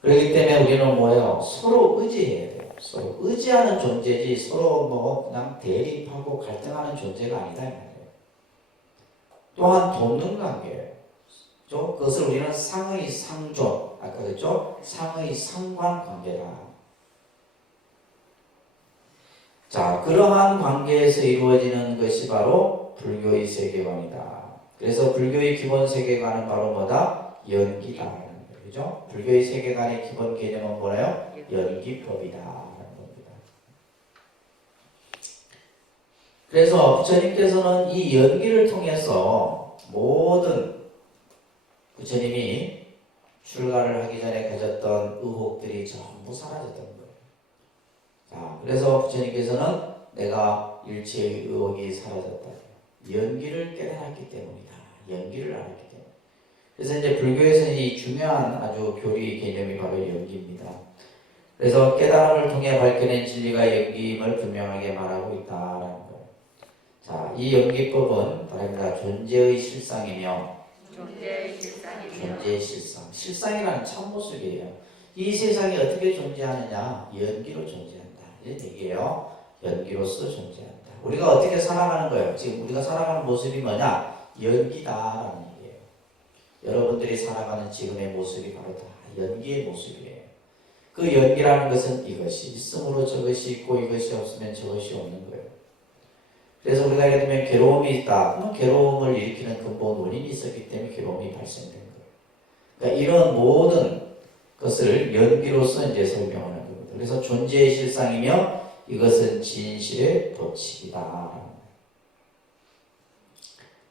그렇기 때문에 우리는 뭐예요? 서로 의지해야 돼요. 서로 의지하는 존재지 서로 뭐 그냥 대립하고 갈등하는 존재가 아니다 이 말이에요. 또한 돕는 관계예요. 그것을 우리는 상의 상존, 아까 그랬죠? 상의 상관 관계다. 자, 그러한 관계에서 이루어지는 것이 바로 불교의 세계관이다. 그래서 불교의 기본 세계관은 바로 뭐다? 연기다. 그죠? 불교의 세계관의 기본 개념은 뭐예요? 연기법이다. 겁니다. 그래서 부처님께서는 이 연기를 통해서 모든 부처님이 출가를 하기 전에 가졌던 의혹들이 전부 사라졌던 거예요. 자, 그래서 부처님께서는 내가 일체의 의혹이 사라졌다. 연기를 깨달았기 때문이다. 연기를 알았기 때문에. 그래서 이제 불교에서는 이 중요한 아주 교리 개념이 바로 연기입니다. 그래서 깨달음을 통해 밝혀낸 진리가 연기임을 분명하게 말하고 있다라는 거예요. 자, 이 연기법은 바랍니다. 존재의 실상이며 존재의 실상. 실상이라는 참모습이에요. 이 세상이 어떻게 존재하느냐? 연기로 존재한다. 이런 얘기예요. 연기로서 존재한다. 우리가 어떻게 살아가는 거예요? 지금 우리가 살아가는 모습이 뭐냐? 연기다라는 얘기예요. 여러분들이 살아가는 지금의 모습이 바로 다 연기의 모습이에요. 그 연기라는 것은 이것이 있으므로 저것이 있고 이것이 없으면 저것이 없는 거예요. 그래서 우리가 예를 들면 괴로움이 있다. 그러면 괴로움을 일으키는 근본 원인이 있었기 때문에 괴로움이 발생된 거예요. 그러니까 이런 모든 것을 연기로서 이제 설명하는 겁니다. 그래서 존재의 실상이며 이것은 진실의 도칙이다.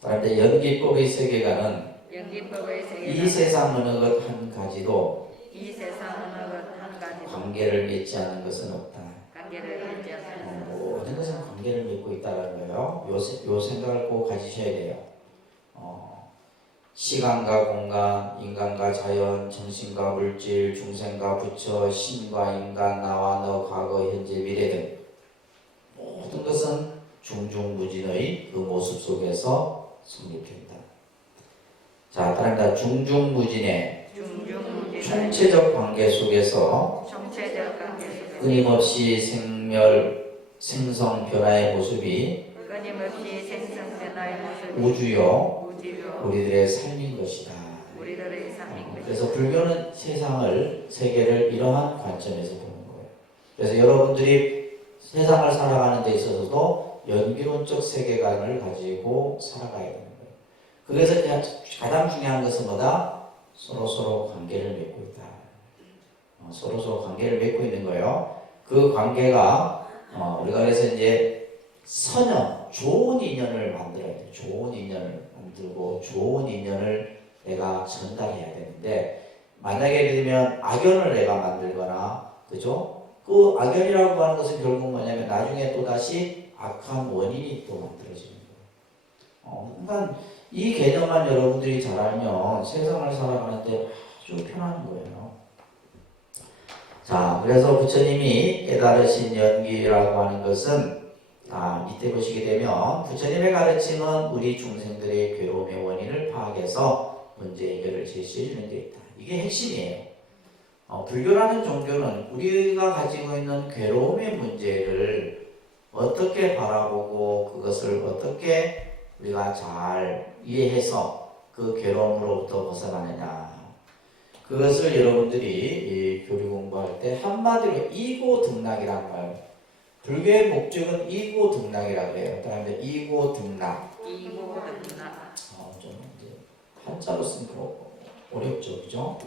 그런데 연기법의 세계관은 이 세상 어느 것 한 가지도 관계를 맺지 않는 것은 없다. 모든 것은 관계를 맺고 있다는 거예요. 요 생각을 꼭 가지셔야 돼요. 시간과 공간, 인간과 자연, 정신과 물질, 중생과 부처, 신과 인간, 나와 너, 과거, 현재, 미래 등 모든 것은 중중무진의 그 모습 속에서 성립된다. 자, 따릅니다. 중중무진의 총체적 관계 속에서 끊임없이 생성 변화의 모습이 우주요 우리들의 삶인 것이다. 그래서 불교는 세계를 이러한 관점에서 보는 거예요. 그래서 여러분들이 세상을 살아가는 데 있어서도 연기론적 세계관을 가지고 살아가야 되는 거예요. 그래서 가장 중요한 것은 뭐다? 서로 관계를 맺고 있다. 서로 관계를 맺고 있는 거예요. 그 관계가 우리가 그래서 이제 선형, 좋은 인연을 만들어야 돼요. 좋은 인연을 만들고 좋은 인연을 내가 전달해야 되는데 만약에 예를 들면 악연을 내가 만들거나 그죠? 그 악연이라고 하는 것은 결국 뭐냐면 나중에 또다시 악한 원인이 또 만들어지는 거예요. 그러니까 이 개념만 여러분들이 잘 알면 세상을 살아가는데 아주 편한 거예요. 자, 그래서 부처님이 깨달으신 연기라고 하는 것은 밑에 보시게 되면 부처님의 가르침은 우리 중생들의 괴로움의 원인을 파악해서 문제 해결을 제시해 주는 데 있다. 이게 핵심이에요. 불교라는 종교는 우리가 가지고 있는 괴로움의 문제를 어떻게 바라보고 그것을 어떻게 우리가 잘 이해해서 그 괴로움으로부터 벗어나느냐. 그것을 여러분들이 교리 공부할 때 한마디로 이고등락이라는 거예요. 불교의 목적은 이고등락이라고 해요. 그다음에 이고등락. 좀 이제 한자로 쓰니까 어렵죠, 그죠?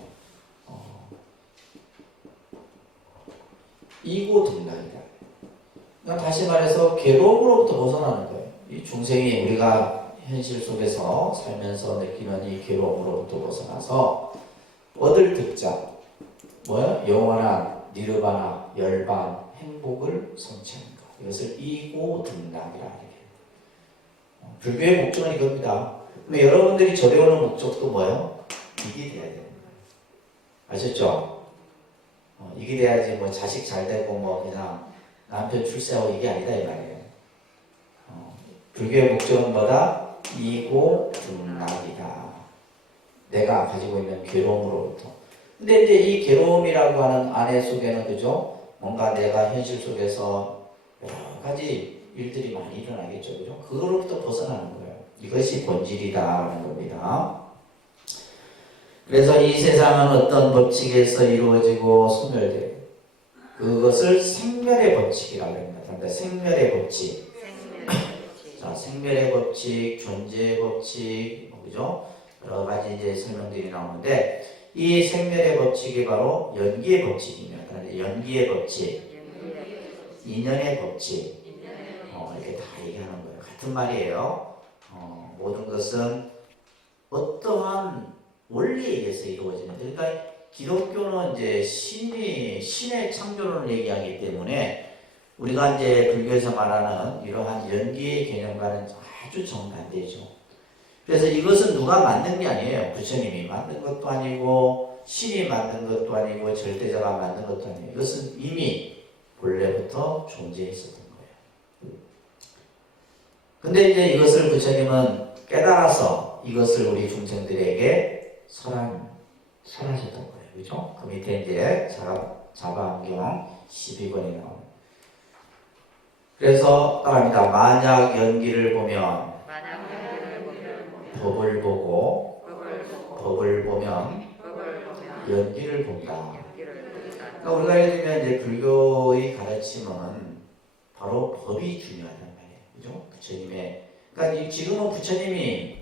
이고등락이다. 그러니까 다시 말해서 괴로움으로부터 벗어나는 거예요. 이 중생이 우리가 현실 속에서 살면서 느끼는 이 괴로움으로부터 벗어나서 얻을 득자 뭐야? 영원한 니르바나, 열반, 행복을 성취하는 것. 이것을 이고등락이라 이렇게. 불교의 목적은 이겁니다. 그럼 여러분들이 절에 오는 목적도 뭐예요? 이게 돼야 되는 거예요. 아셨죠? 이게 돼야지 뭐 자식 잘 되고 뭐 그냥 남편 출세하고 이게 아니다 이 말이에요. 불교의 목적은 뭐다? 이고등락이다. 내가 가지고 있는 괴로움으로부터. 근데 이제 이 괴로움이라고 하는 안에 속에는 그죠? 뭔가 내가 현실 속에서 여러 가지 일들이 많이 일어나겠죠. 그죠? 그거로부터 벗어나는 거예요. 이것이 본질이다라는 겁니다. 그래서 이 세상은 어떤 법칙에서 이루어지고 소멸되고 그것을 생멸의 법칙이라고 합니다. 그러니까 생멸의 법칙. 자, 생멸의 법칙, 존재의 법칙, 그죠? 여러 가지 이제 설명들이 나오는데 이 생멸의 법칙이 바로 연기의 법칙입니다. 연기의 법칙, 인연의 법칙, 이렇게 다 얘기하는 거예요. 같은 말이에요. 모든 것은 어떠한 원리에 의해서 이루어지는. 그러니까 기독교는 이제 신의 창조론을 얘기하기 때문에 우리가 이제 불교에서 말하는 이러한 연기의 개념과는 아주 정반대죠. 그래서 이것은 누가 만든 게 아니에요. 부처님이 만든 것도 아니고 신이 만든 것도 아니고 절대자가 만든 것도 아니에요. 이것은 이미 본래부터 존재했었던 거예요. 근데 이제 이것을 부처님은 깨달아서 이것을 우리 중생들에게 설하셨던 거예요. 그죠? 그 밑에 이제 자바안경 12권이 나옵니다. 그래서 따라합니다. 만약 연기를 보면 법을 보고 법을 보면 연기를 본다. 그러니까 우리가 예를 들면 이제 불교의 가르침은 바로 법이 중요하단 말이에요. 그죠? 부처님의 그러니까 지금은 부처님이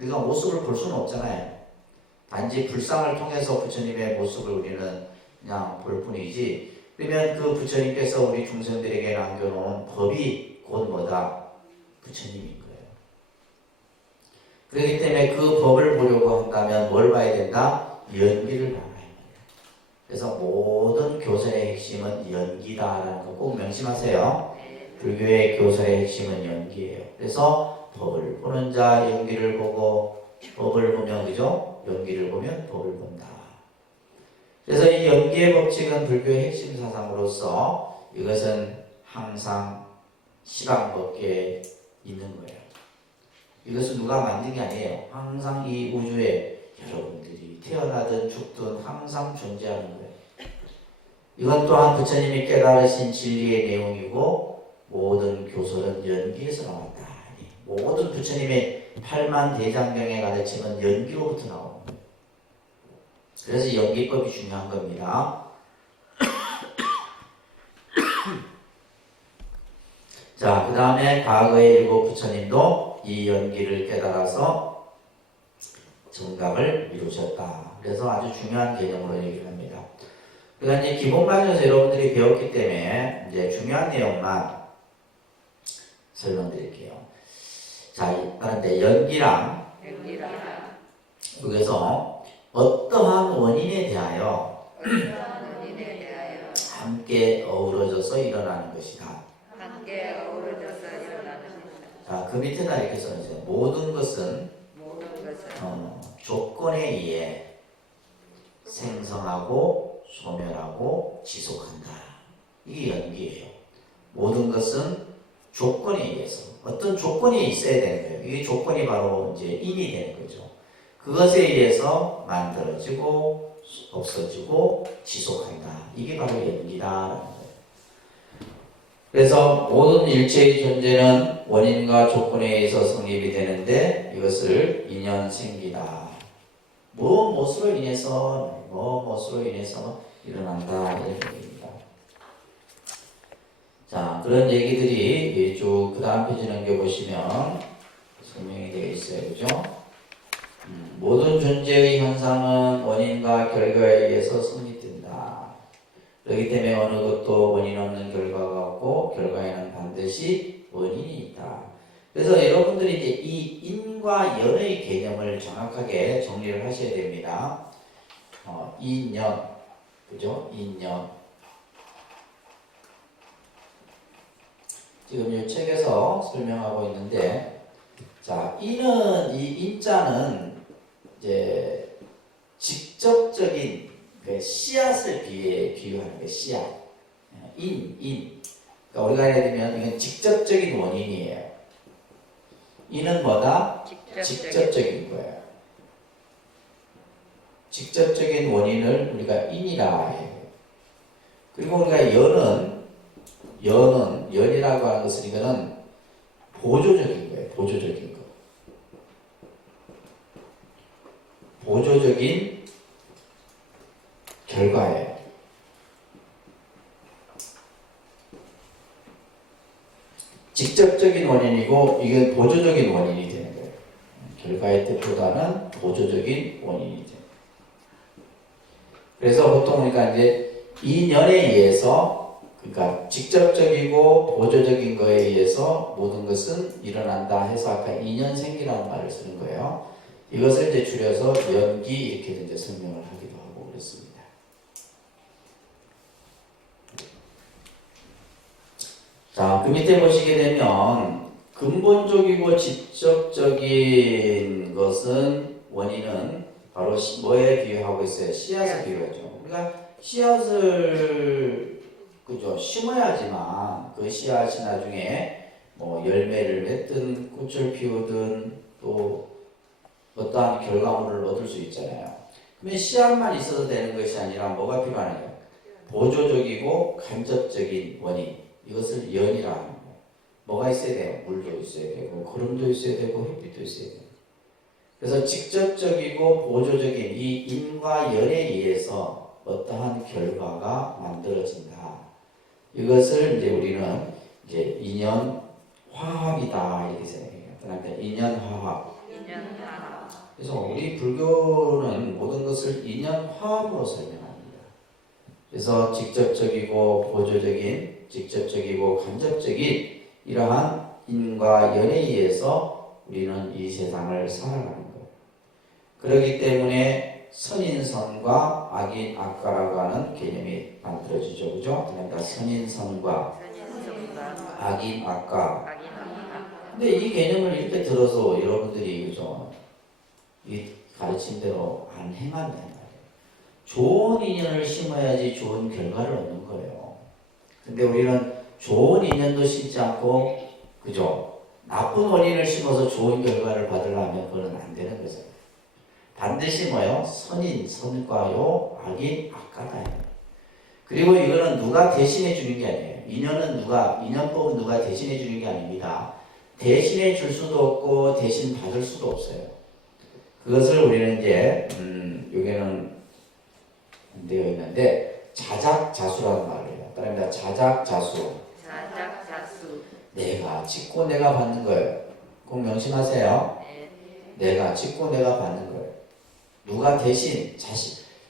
우리가 모습을 볼 수는 없잖아요. 단지 불상을 통해서 부처님의 모습을 우리는 그냥 볼 뿐이지. 그러면 그 부처님께서 우리 중생들에게 남겨놓은 법이 곧 뭐다? 부처님인 거예요. 그렇기 때문에 그 법을 보려고 한다면 뭘 봐야 된다? 연기를 봐야 합니다. 그래서 모든 교설의 핵심은 연기다라는 거 꼭 명심하세요. 불교의 교설의 핵심은 연기예요. 그래서 법을 보는 자 연기를 보고 법을 보면 그죠? 연기를 보면 법을 본다. 그래서 이 연기의 법칙은 불교의 핵심 사상으로서 이것은 항상 시방법계에 있는 거예요. 이것은 누가 만든 게 아니에요. 항상 이 우주에 여러분들이 태어나든 죽든 항상 존재하는 거예요. 이건 또한 부처님이 깨달으신 진리의 내용이고 모든 교설은 연기에서 나왔다. 모든 부처님의 8만 대장경의 가르침은 연기로부터 나옵니다. 그래서 연기법이 중요한 겁니다. 자, 그 다음에 과거의 일곱 부처님도 이 연기를 깨달아서 정답을 이루셨다. 그래서 아주 중요한 개념으로 얘기를 합니다. 그러니까 이제 기본 과정에서 여러분들이 배웠기 때문에 이제 중요한 내용만 설명드릴게요. 자, 그런데 연기랑 여기서 어떠한 원인에 대하여 함께 어우러져서 일어나는 것이다. 자, 그 밑에다 이렇게 써주세요. 모든 것은 조건에 의해 생성하고 소멸하고 지속한다. 이게 연기예요. 모든 것은 조건에 의해서 어떤 조건이 있어야 되는 거예요. 이게 조건이 바로 이제 인이 되는 거죠. 그것에 의해서 만들어지고 없어지고 지속한다. 이게 바로 연기다라는 거예요. 그래서 모든 일체의 존재는 원인과 조건에 의해서 성립이 되는데 이것을 인연생기다. 무엇으로 인해서 무엇으로 인해서 일어난다 이런 얘기입니다. 자, 그런 얘기들이 쭉 그 다음 페이지 넘겨보시면 설명이 되어 있어요. 그죠? 모든 존재의 현상은 원인과 결과에 의해서 성립된다. 그렇기 때문에 어느 것도 원인 없는 결과가 없고 결과에는 반드시 원인이 있다. 그래서 여러분들이 이제 이 인과 연의 개념을 정확하게 정리를 하셔야 됩니다. 인연, 그죠? 인연. 지금 이 책에서 설명하고 있는데, 자, 인은, 이 인자는 이제 직접적인 그 씨앗을 비유하는 거예요. 씨앗. 인. 그러니까 우리가 예를 들면 이건 직접적인 원인이에요. 인은 뭐다? 직접적인 거예요. 직접적인 원인을 우리가 인이라 해요. 그리고 우리가 연이라고 하는 것은 이거는 보조적인 거예요. 보조적인 거. 보조적인 결과예요. 직접적인 원인이고 이건 보조적인 원인이 되는 거예요. 결과의 뜻보다는 보조적인 원인이 되는 거예요. 그래서 보통 우리가 이제 인연에 의해서, 그러니까 직접적이고 보조적인 거에 의해서 모든 것은 일어난다 해서 아까 인연생기라는 말을 쓰는 거예요. 이것을 이제 줄여서 연기 이렇게 이제 설명을 하기도 하고 그랬습니다. 자, 그 밑에 보시게 되면 근본적이고 직접적인 것은 원인은 바로 뭐에 비유하고 있어요? 씨앗을 비유하죠. 우리가 씨앗을 그죠? 심어야지만 그 씨앗이 나중에 뭐 열매를 맺든 꽃을 피우든 또 어떠한 결과물을 얻을 수 있잖아요. 그러면 씨앗만 있어도 되는 것이 아니라 뭐가 필요하나요? 보조적이고 간접적인 원인. 이것을 연이라 하는 거예요. 뭐가 있어야 돼요? 물도 있어야 되고 구름도 있어야 되고 햇빛도 있어야 돼요. 그래서 직접적이고 보조적인 이 인과 연에 의해서 어떠한 결과가 만들어진다. 이것을 이제 우리는 이제 인연화합이다 이렇게 생각해요. 그러니까 인연화합. 그래서 우리 불교는 모든 것을 인연화합으로 설명합니다. 그래서 직접적이고 보조적인, 직접적이고 간접적인 이러한 인과 연에 의해서 우리는 이 세상을 살아가는 거예요. 그렇기 때문에 선인선과 악인악과라고 하는 개념이 만들어지죠. 그죠? 그러니까 선인선과 악인악과. 근데 이 개념을 이렇게 들어서 여러분들이 그죠? 이 가르침대로 안 행한다는 말이에요. 좋은 인연을 심어야지 좋은 결과를 얻는 거예요. 근데 우리는 좋은 인연도 심지 않고, 그죠? 나쁜 원인을 심어서 좋은 결과를 받으려면 그건 안 되는 거죠. 반드시 뭐요? 선인, 선과요, 악인, 악과다. 그리고 이거는 누가 대신해 주는 게 아니에요. 인연법은 누가 대신해 주는 게 아닙니다. 대신해 줄 수도 없고, 대신 받을 수도 없어요. 그것을 우리는 이제, 여기는 되어 있는데, 자작자수라는 말을 해요. 따라합니다. 자작자수. 내가 짓고 내가 받는 거예요. 꼭 명심하세요. 내가 짓고 내가 받는 거예요. 누가 대신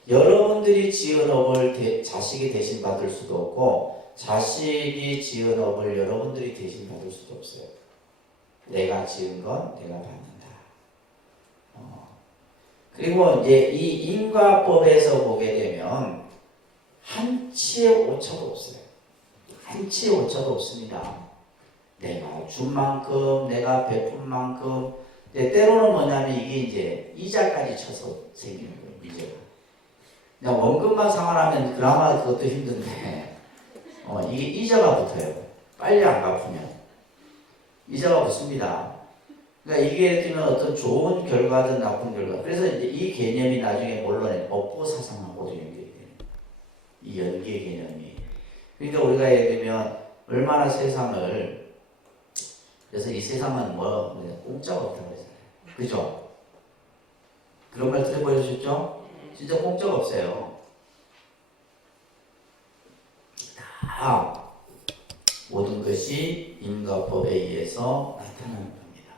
여러분들이 지은 업을 자식이 대신 받을 수도 없고 자식이 지은 업을 여러분들이 대신 받을 수도 없어요. 내가 지은 건 내가 받는다. 그리고 이제 이 인과법에서 보게 되면 한치의 오차도 없어요. 한치의 오차도 없습니다. 내가 준 만큼, 내가 베푼 만큼. 때로는 뭐냐면 이게 이제 이자까지 쳐서 생기는 거예요. 이자가. 그냥 원금만 상환하면 그나마 그것도 힘든데 이게 이자가 붙어요. 빨리 안 갚으면 이자가 붙습니다. 그러니까 이게 예를 들면 어떤 좋은 결과든 나쁜 결과. 그래서 이제 이 개념이 나중에 물론 업보사상하고도 연결이 돼요. 이 연계 개념이. 그러니까 우리가 예를 들면 얼마나 세상을, 그래서 이 세상은 공짜가 없다고 그러잖아요. 그죠? 그런 말 들어보셨죠? 진짜 공짜가 없어요. 다 모든 것이 인과법에 의해서 나타나는 겁니다.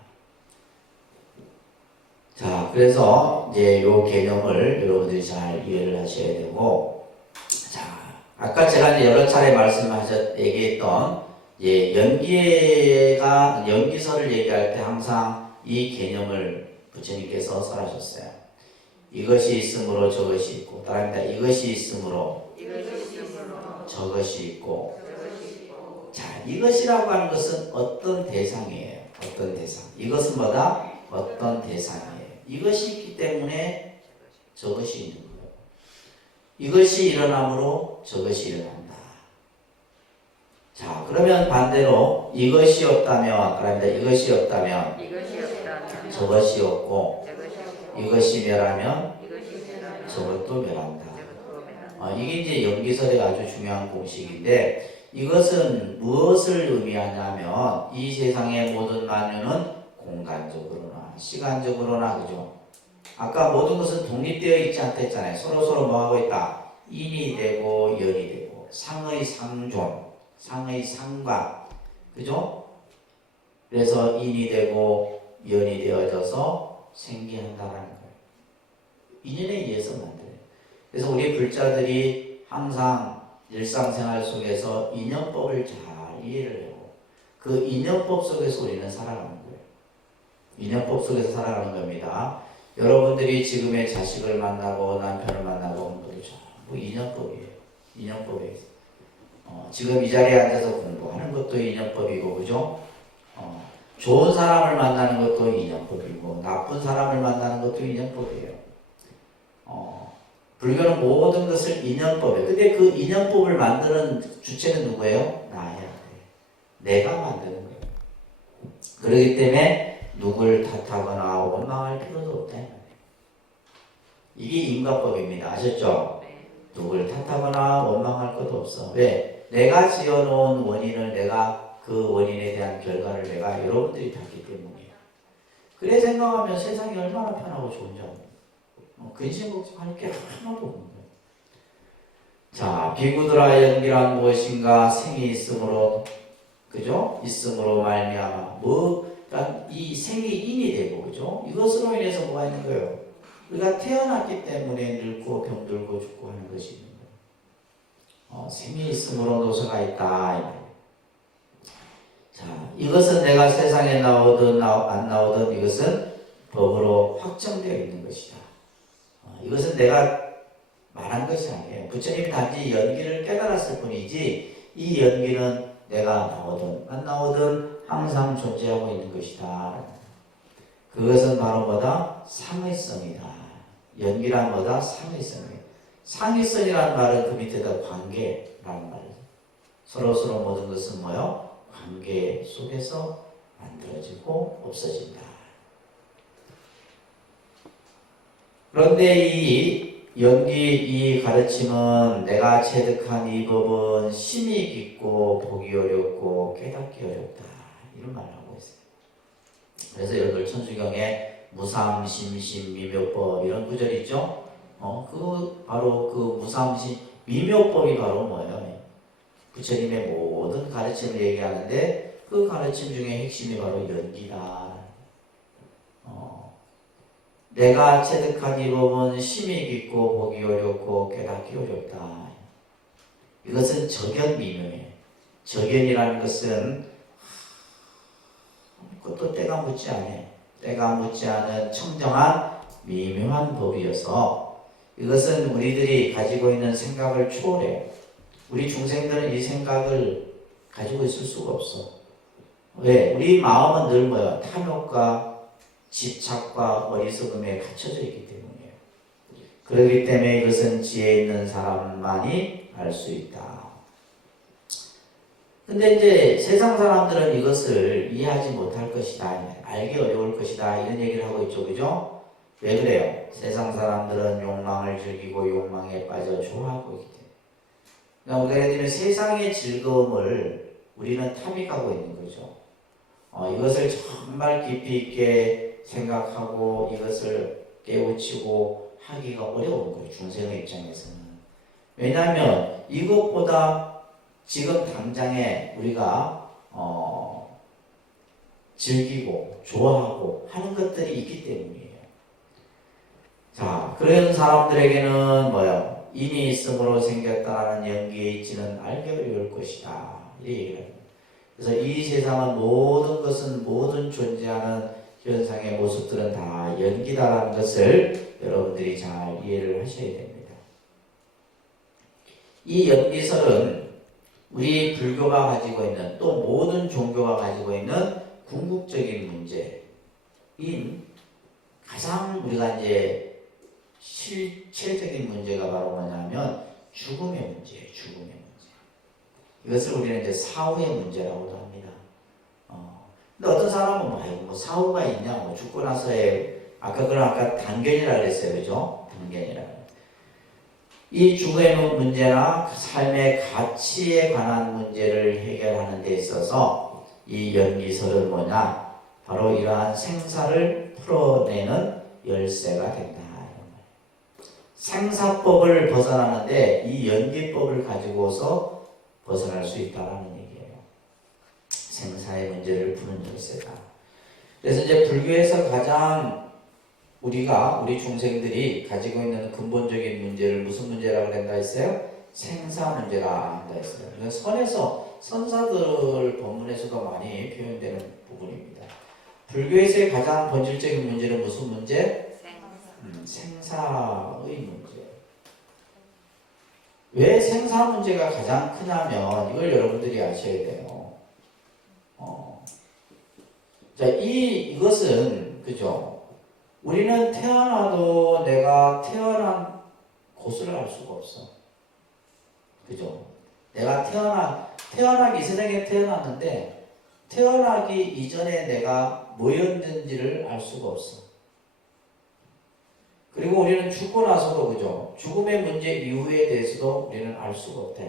자, 그래서 이제 이 개념을 여러분들이 잘 이해를 하셔야 되고, 자, 아까 제가 이제 여러 차례 얘기했던 연기서를 얘기할 때 항상 이 개념을 부처님께서 설하셨어요. 이것이 있으므로 저것이 있고, 따라합니다. 이것이 있으므로 저것이 있고. 자, 이것이라고 하는 것은 어떤 대상이에요? 어떤 대상? 이것은 뭐다? 어떤 대상이에요? 이것이 있기 때문에 저것이 있는 거예요. 이것이 일어나므로 저것이 일어난다. 자, 그러면 반대로 이것이 없다면, 그럽니다. 이것이 없다면 저것이 없고, 이것이 멸하면 저것도 멸한다. 이게 이제 연기설의 아주 중요한 공식인데, 이것은 무엇을 의미하냐면 이 세상의 모든 만유는 공간적으로나 시간적으로나, 그죠? 아까 모든 것은 독립되어 있지 않다 했잖아요. 서로 뭐하고 있다? 인이 되고 연이 되고, 상의 상존, 상의 상관, 그죠? 그래서 인이 되고 연이 되어져서 생기한다라는 거예요. 인연에 의해서 만들어요. 그래서 우리 불자들이 항상 일상생활 속에서 인연법을 잘 이해를 하고 그 인연법 속에서 우리는 살아가는 거예요. 인연법 속에서 살아가는 겁니다. 여러분들이 지금의 자식을 만나고 남편을 만나고 하는 것도 전부 인연법이에요. 인연법이에요. 지금 이 자리에 앉아서 공부하는 것도 인연법이고, 그죠? 좋은 사람을 만나는 것도 인연법이고, 나쁜 사람을 만나는 것도 인연법이에요. 불교는 모든 것을 인연법이에요. 근데 그 인연법을 만드는 주체는 누구예요? 나야. 내가 만드는 거예요. 그렇기 때문에 누굴 탓하거나 원망할 필요도 없다. 이게 인과법입니다. 아셨죠? 누굴 탓하거나 원망할 것도 없어. 왜? 내가 지어놓은 원인을 내가 그 원인에 대한 결과를 내가 여러분들이 탔기 때문이에요. 그래 생각하면 세상이 얼마나 편하고 좋은지 압니다. 근심 걱정할 게 하나도 없는 거예요. 자, 비구들아 연기란 무엇인가? 생이 있으므로, 그죠? 있으므로 말미암아. 그러니까 이 생이 인이 되고, 그죠? 이것으로 인해서 뭐가 있는 거예요? 우리가 태어났기 때문에 늙고 병들고 죽고 하는 것이 있는 거예요. 생이 있으므로 노소가 있다. 자, 이것은 내가 세상에 나오든 안 나오든 이것은 법으로 확정되어 있는 것이다. 이것은 내가 말한 것이 아니에요. 부처님이 단지 연기를 깨달았을 뿐이지 이 연기는 내가 나오든 안 나오든 항상 존재하고 있는 것이다. 그것은 바로 뭐다? 상의성이다. 연기란 뭐다? 상의성이에요. 상의성이라는 말은 그 밑에다 관계라는 말이에요. 서로 모든 것은 뭐요? 관계 속에서 만들어지고 없어진다. 그런데 이 연기 이 가르침은 내가 체득한 이 법은 심히 깊고 보기 어렵고 깨닫기 어렵다. 이런 말을 하고 있어요. 그래서 여러분들 천수경에 무삼심심 미묘법 이런 구절이 있죠? 바로 그 무삼심 미묘법이 바로 뭐예요? 부처님의 모든 가르침을 얘기하는데 그 가르침 중에 핵심이 바로 연기다. 내가 체득한 이 법은 심히 깊고 보기 어렵고 깨닫기 어렵다. 이것은 적연미묘해요. 적연이라는 것은 그것도 때가 묻지 않아요. 때가 묻지 않은 청정한 미묘한 법이어서 이것은 우리들이 가지고 있는 생각을 초월해요. 우리 중생들은 이 생각을 가지고 있을 수가 없어. 왜? 우리 마음은 늘 뭐야? 탐욕과 집착과 어리석음에 갇혀져 있기 때문이에요. 그렇기 때문에 이것은 지혜 있는 사람만이 알 수 있다. 근데 이제 세상 사람들은 이것을 이해하지 못할 것이다, 알기 어려울 것이다, 이런 얘기를 하고 있죠. 그죠? 왜 그래요? 세상 사람들은 욕망을 즐기고 욕망에 빠져 좋아하고 있기 때문에. 그러니까 우리가 예를 들면 세상의 즐거움을 우리는 탐닉하고 있는 거죠. 이것을 정말 깊이 있게 생각하고 이것을 깨우치고 하기가 어려운 거예요. 중생의 입장에서는. 왜냐하면 이것보다 지금 당장에 우리가 즐기고 좋아하고 하는 것들이 있기 때문이에요. 자, 그런 사람들에게는 뭐요? 인이 있음으로 생겼다라는 연기에 있지는 알기 어려울 것이다. 이 얘기를 합니다. 그래서 이 세상은 모든 것은 모든 존재하는 현상의 모습들은 다 연기다라는 것을 여러분들이 잘 이해를 하셔야 됩니다. 이 연기설은 우리 불교가 가지고 있는 또 모든 종교가 가지고 있는 궁극적인 문제인 가장 우리가 이제 실체적인 문제가 바로 뭐냐면 죽음의 문제예요. 죽음의 문제. 이것을 우리는 이제 사후의 문제라고도 합니다. 근데 어떤 사람은 뭐 사후가 있냐, 뭐 죽고 나서의 아까 단견이라 그랬어요, 그죠? 단견이라. 이 죽음의 문제나 삶의 가치에 관한 문제를 해결하는 데 있어서 이 연기설은 뭐냐? 바로 이러한 생사를 풀어내는 열쇠가 된다. 생사법을 벗어나는데 이 연기법을 가지고서 벗어날 수 있다는 얘기예요. 생사의 문제를 푸는 열쇠다. 그래서 이제 불교에서 가장 우리 중생들이 가지고 있는 근본적인 문제를 무슨 문제라고 한다 했어요? 생사 문제라 한다 했어요. 선에서 선사들 본문에서도 많이 표현되는 부분입니다. 불교에서의 가장 본질적인 문제는 무슨 문제? 생사의 문제. 왜 생사 문제가 가장 크냐면 이걸 여러분들이 아셔야 돼요. 자, 이것은 그죠? 우리는 태어나도 내가 태어난 곳을 알 수가 없어. 그죠? 내가 태어나기 이 세상에 태어났는데 태어나기 이전에 내가 뭐였는지를 알 수가 없어. 그리고 우리는 죽고 나서도 그죠? 죽음의 문제 이후에 대해서도 우리는 알 수가 없다.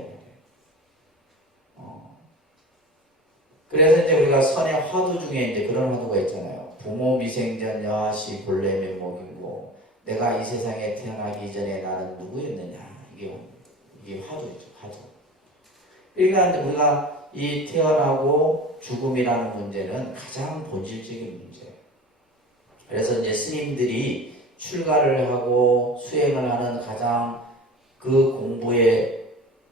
그래서 이제 우리가 선의 화두 중에 이제 그런 화두가 있잖아요. 부모 미생전 여하시 본래 면목이고 내가 이 세상에 태어나기 전에 나는 누구였느냐. 이게 화두죠. 화두. 그러니까 우리가 이 태어나고 죽음이라는 문제는 가장 본질적인 문제예요. 그래서 이제 스님들이 출가를 하고 수행을 하는 가장 그 공부의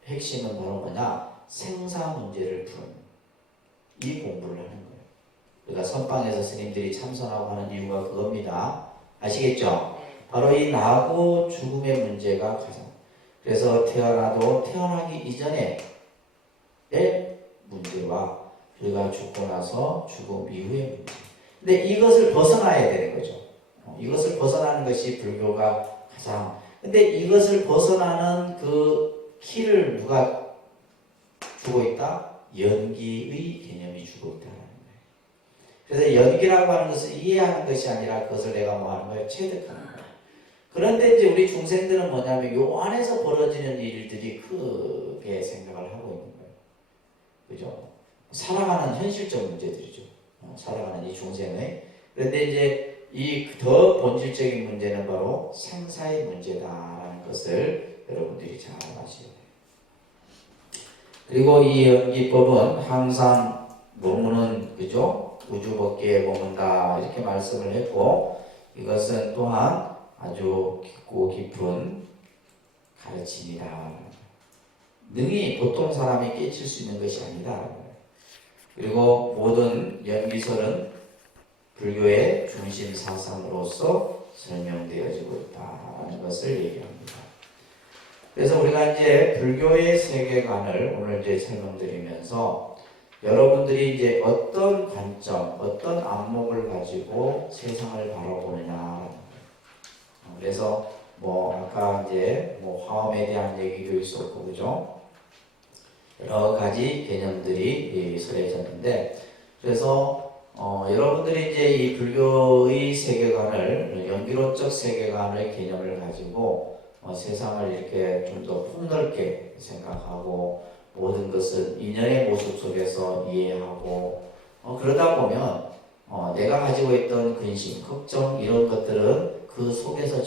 핵심은 바로 뭐냐? 생사 문제를 푸는 이 공부를 하는 거예요. 그러니까 선방에서 스님들이 참선하고 하는 이유가 그겁니다. 아시겠죠? 바로 이 나고 죽음의 문제가 가장. 그래서 태어나도 태어나기 이전의 문제와 우리가 죽고 나서 죽음 이후의 문제. 근데 이것을 벗어나야 되는 거죠. 이것을 벗어나는 것이 불교가 가장. 근데 이것을 벗어나는 그 키를 누가 주고 있다? 연기의 개념이 주고 있다는 거예요. 그래서 연기라고 하는 것을 이해하는 것이 아니라 그것을 내가 뭐 하는 거예요? 체득하는 거예요. 그런데 이제 우리 중생들은 뭐냐면 요 안에서 벌어지는 일들이 크게 생각을 하고 있는 거예요. 그죠? 살아가는 현실적 문제들이죠. 살아가는 이 중생의. 그런데 이제 이 더 본질적인 문제는 바로 생사의 문제다라는 것을 여러분들이 잘 아셔야 돼요. 그리고 이 연기법은 항상 머무는 그죠? 우주법계에 머문다 이렇게 말씀을 했고 이것은 또한 아주 깊고 깊은 가르침이다. 능히 보통 사람이 깨칠 수 있는 것이 아니다. 그리고 모든 연기설은 불교의 중심 사상으로서 설명되어지고 있다는 것을 얘기합니다. 그래서 우리가 이제 불교의 세계관을 오늘 이제 설명드리면서 여러분들이 이제 어떤 관점, 어떤 안목을 가지고 세상을 바라보느냐. 그래서 뭐 아까 이제 뭐 화엄에 대한 얘기도 있었고, 그죠? 여러 가지 개념들이 설해졌는데, 그래서 여러분들이 이제 이 불교의 세계관을 연기론적 세계관의 개념을 가지고 세상을 이렇게 좀 더 폭넓게 생각하고 모든 것은 인연의 모습 속에서 이해하고 그러다 보면 내가 가지고 있던 근심, 걱정 이런 것들은 그 속에서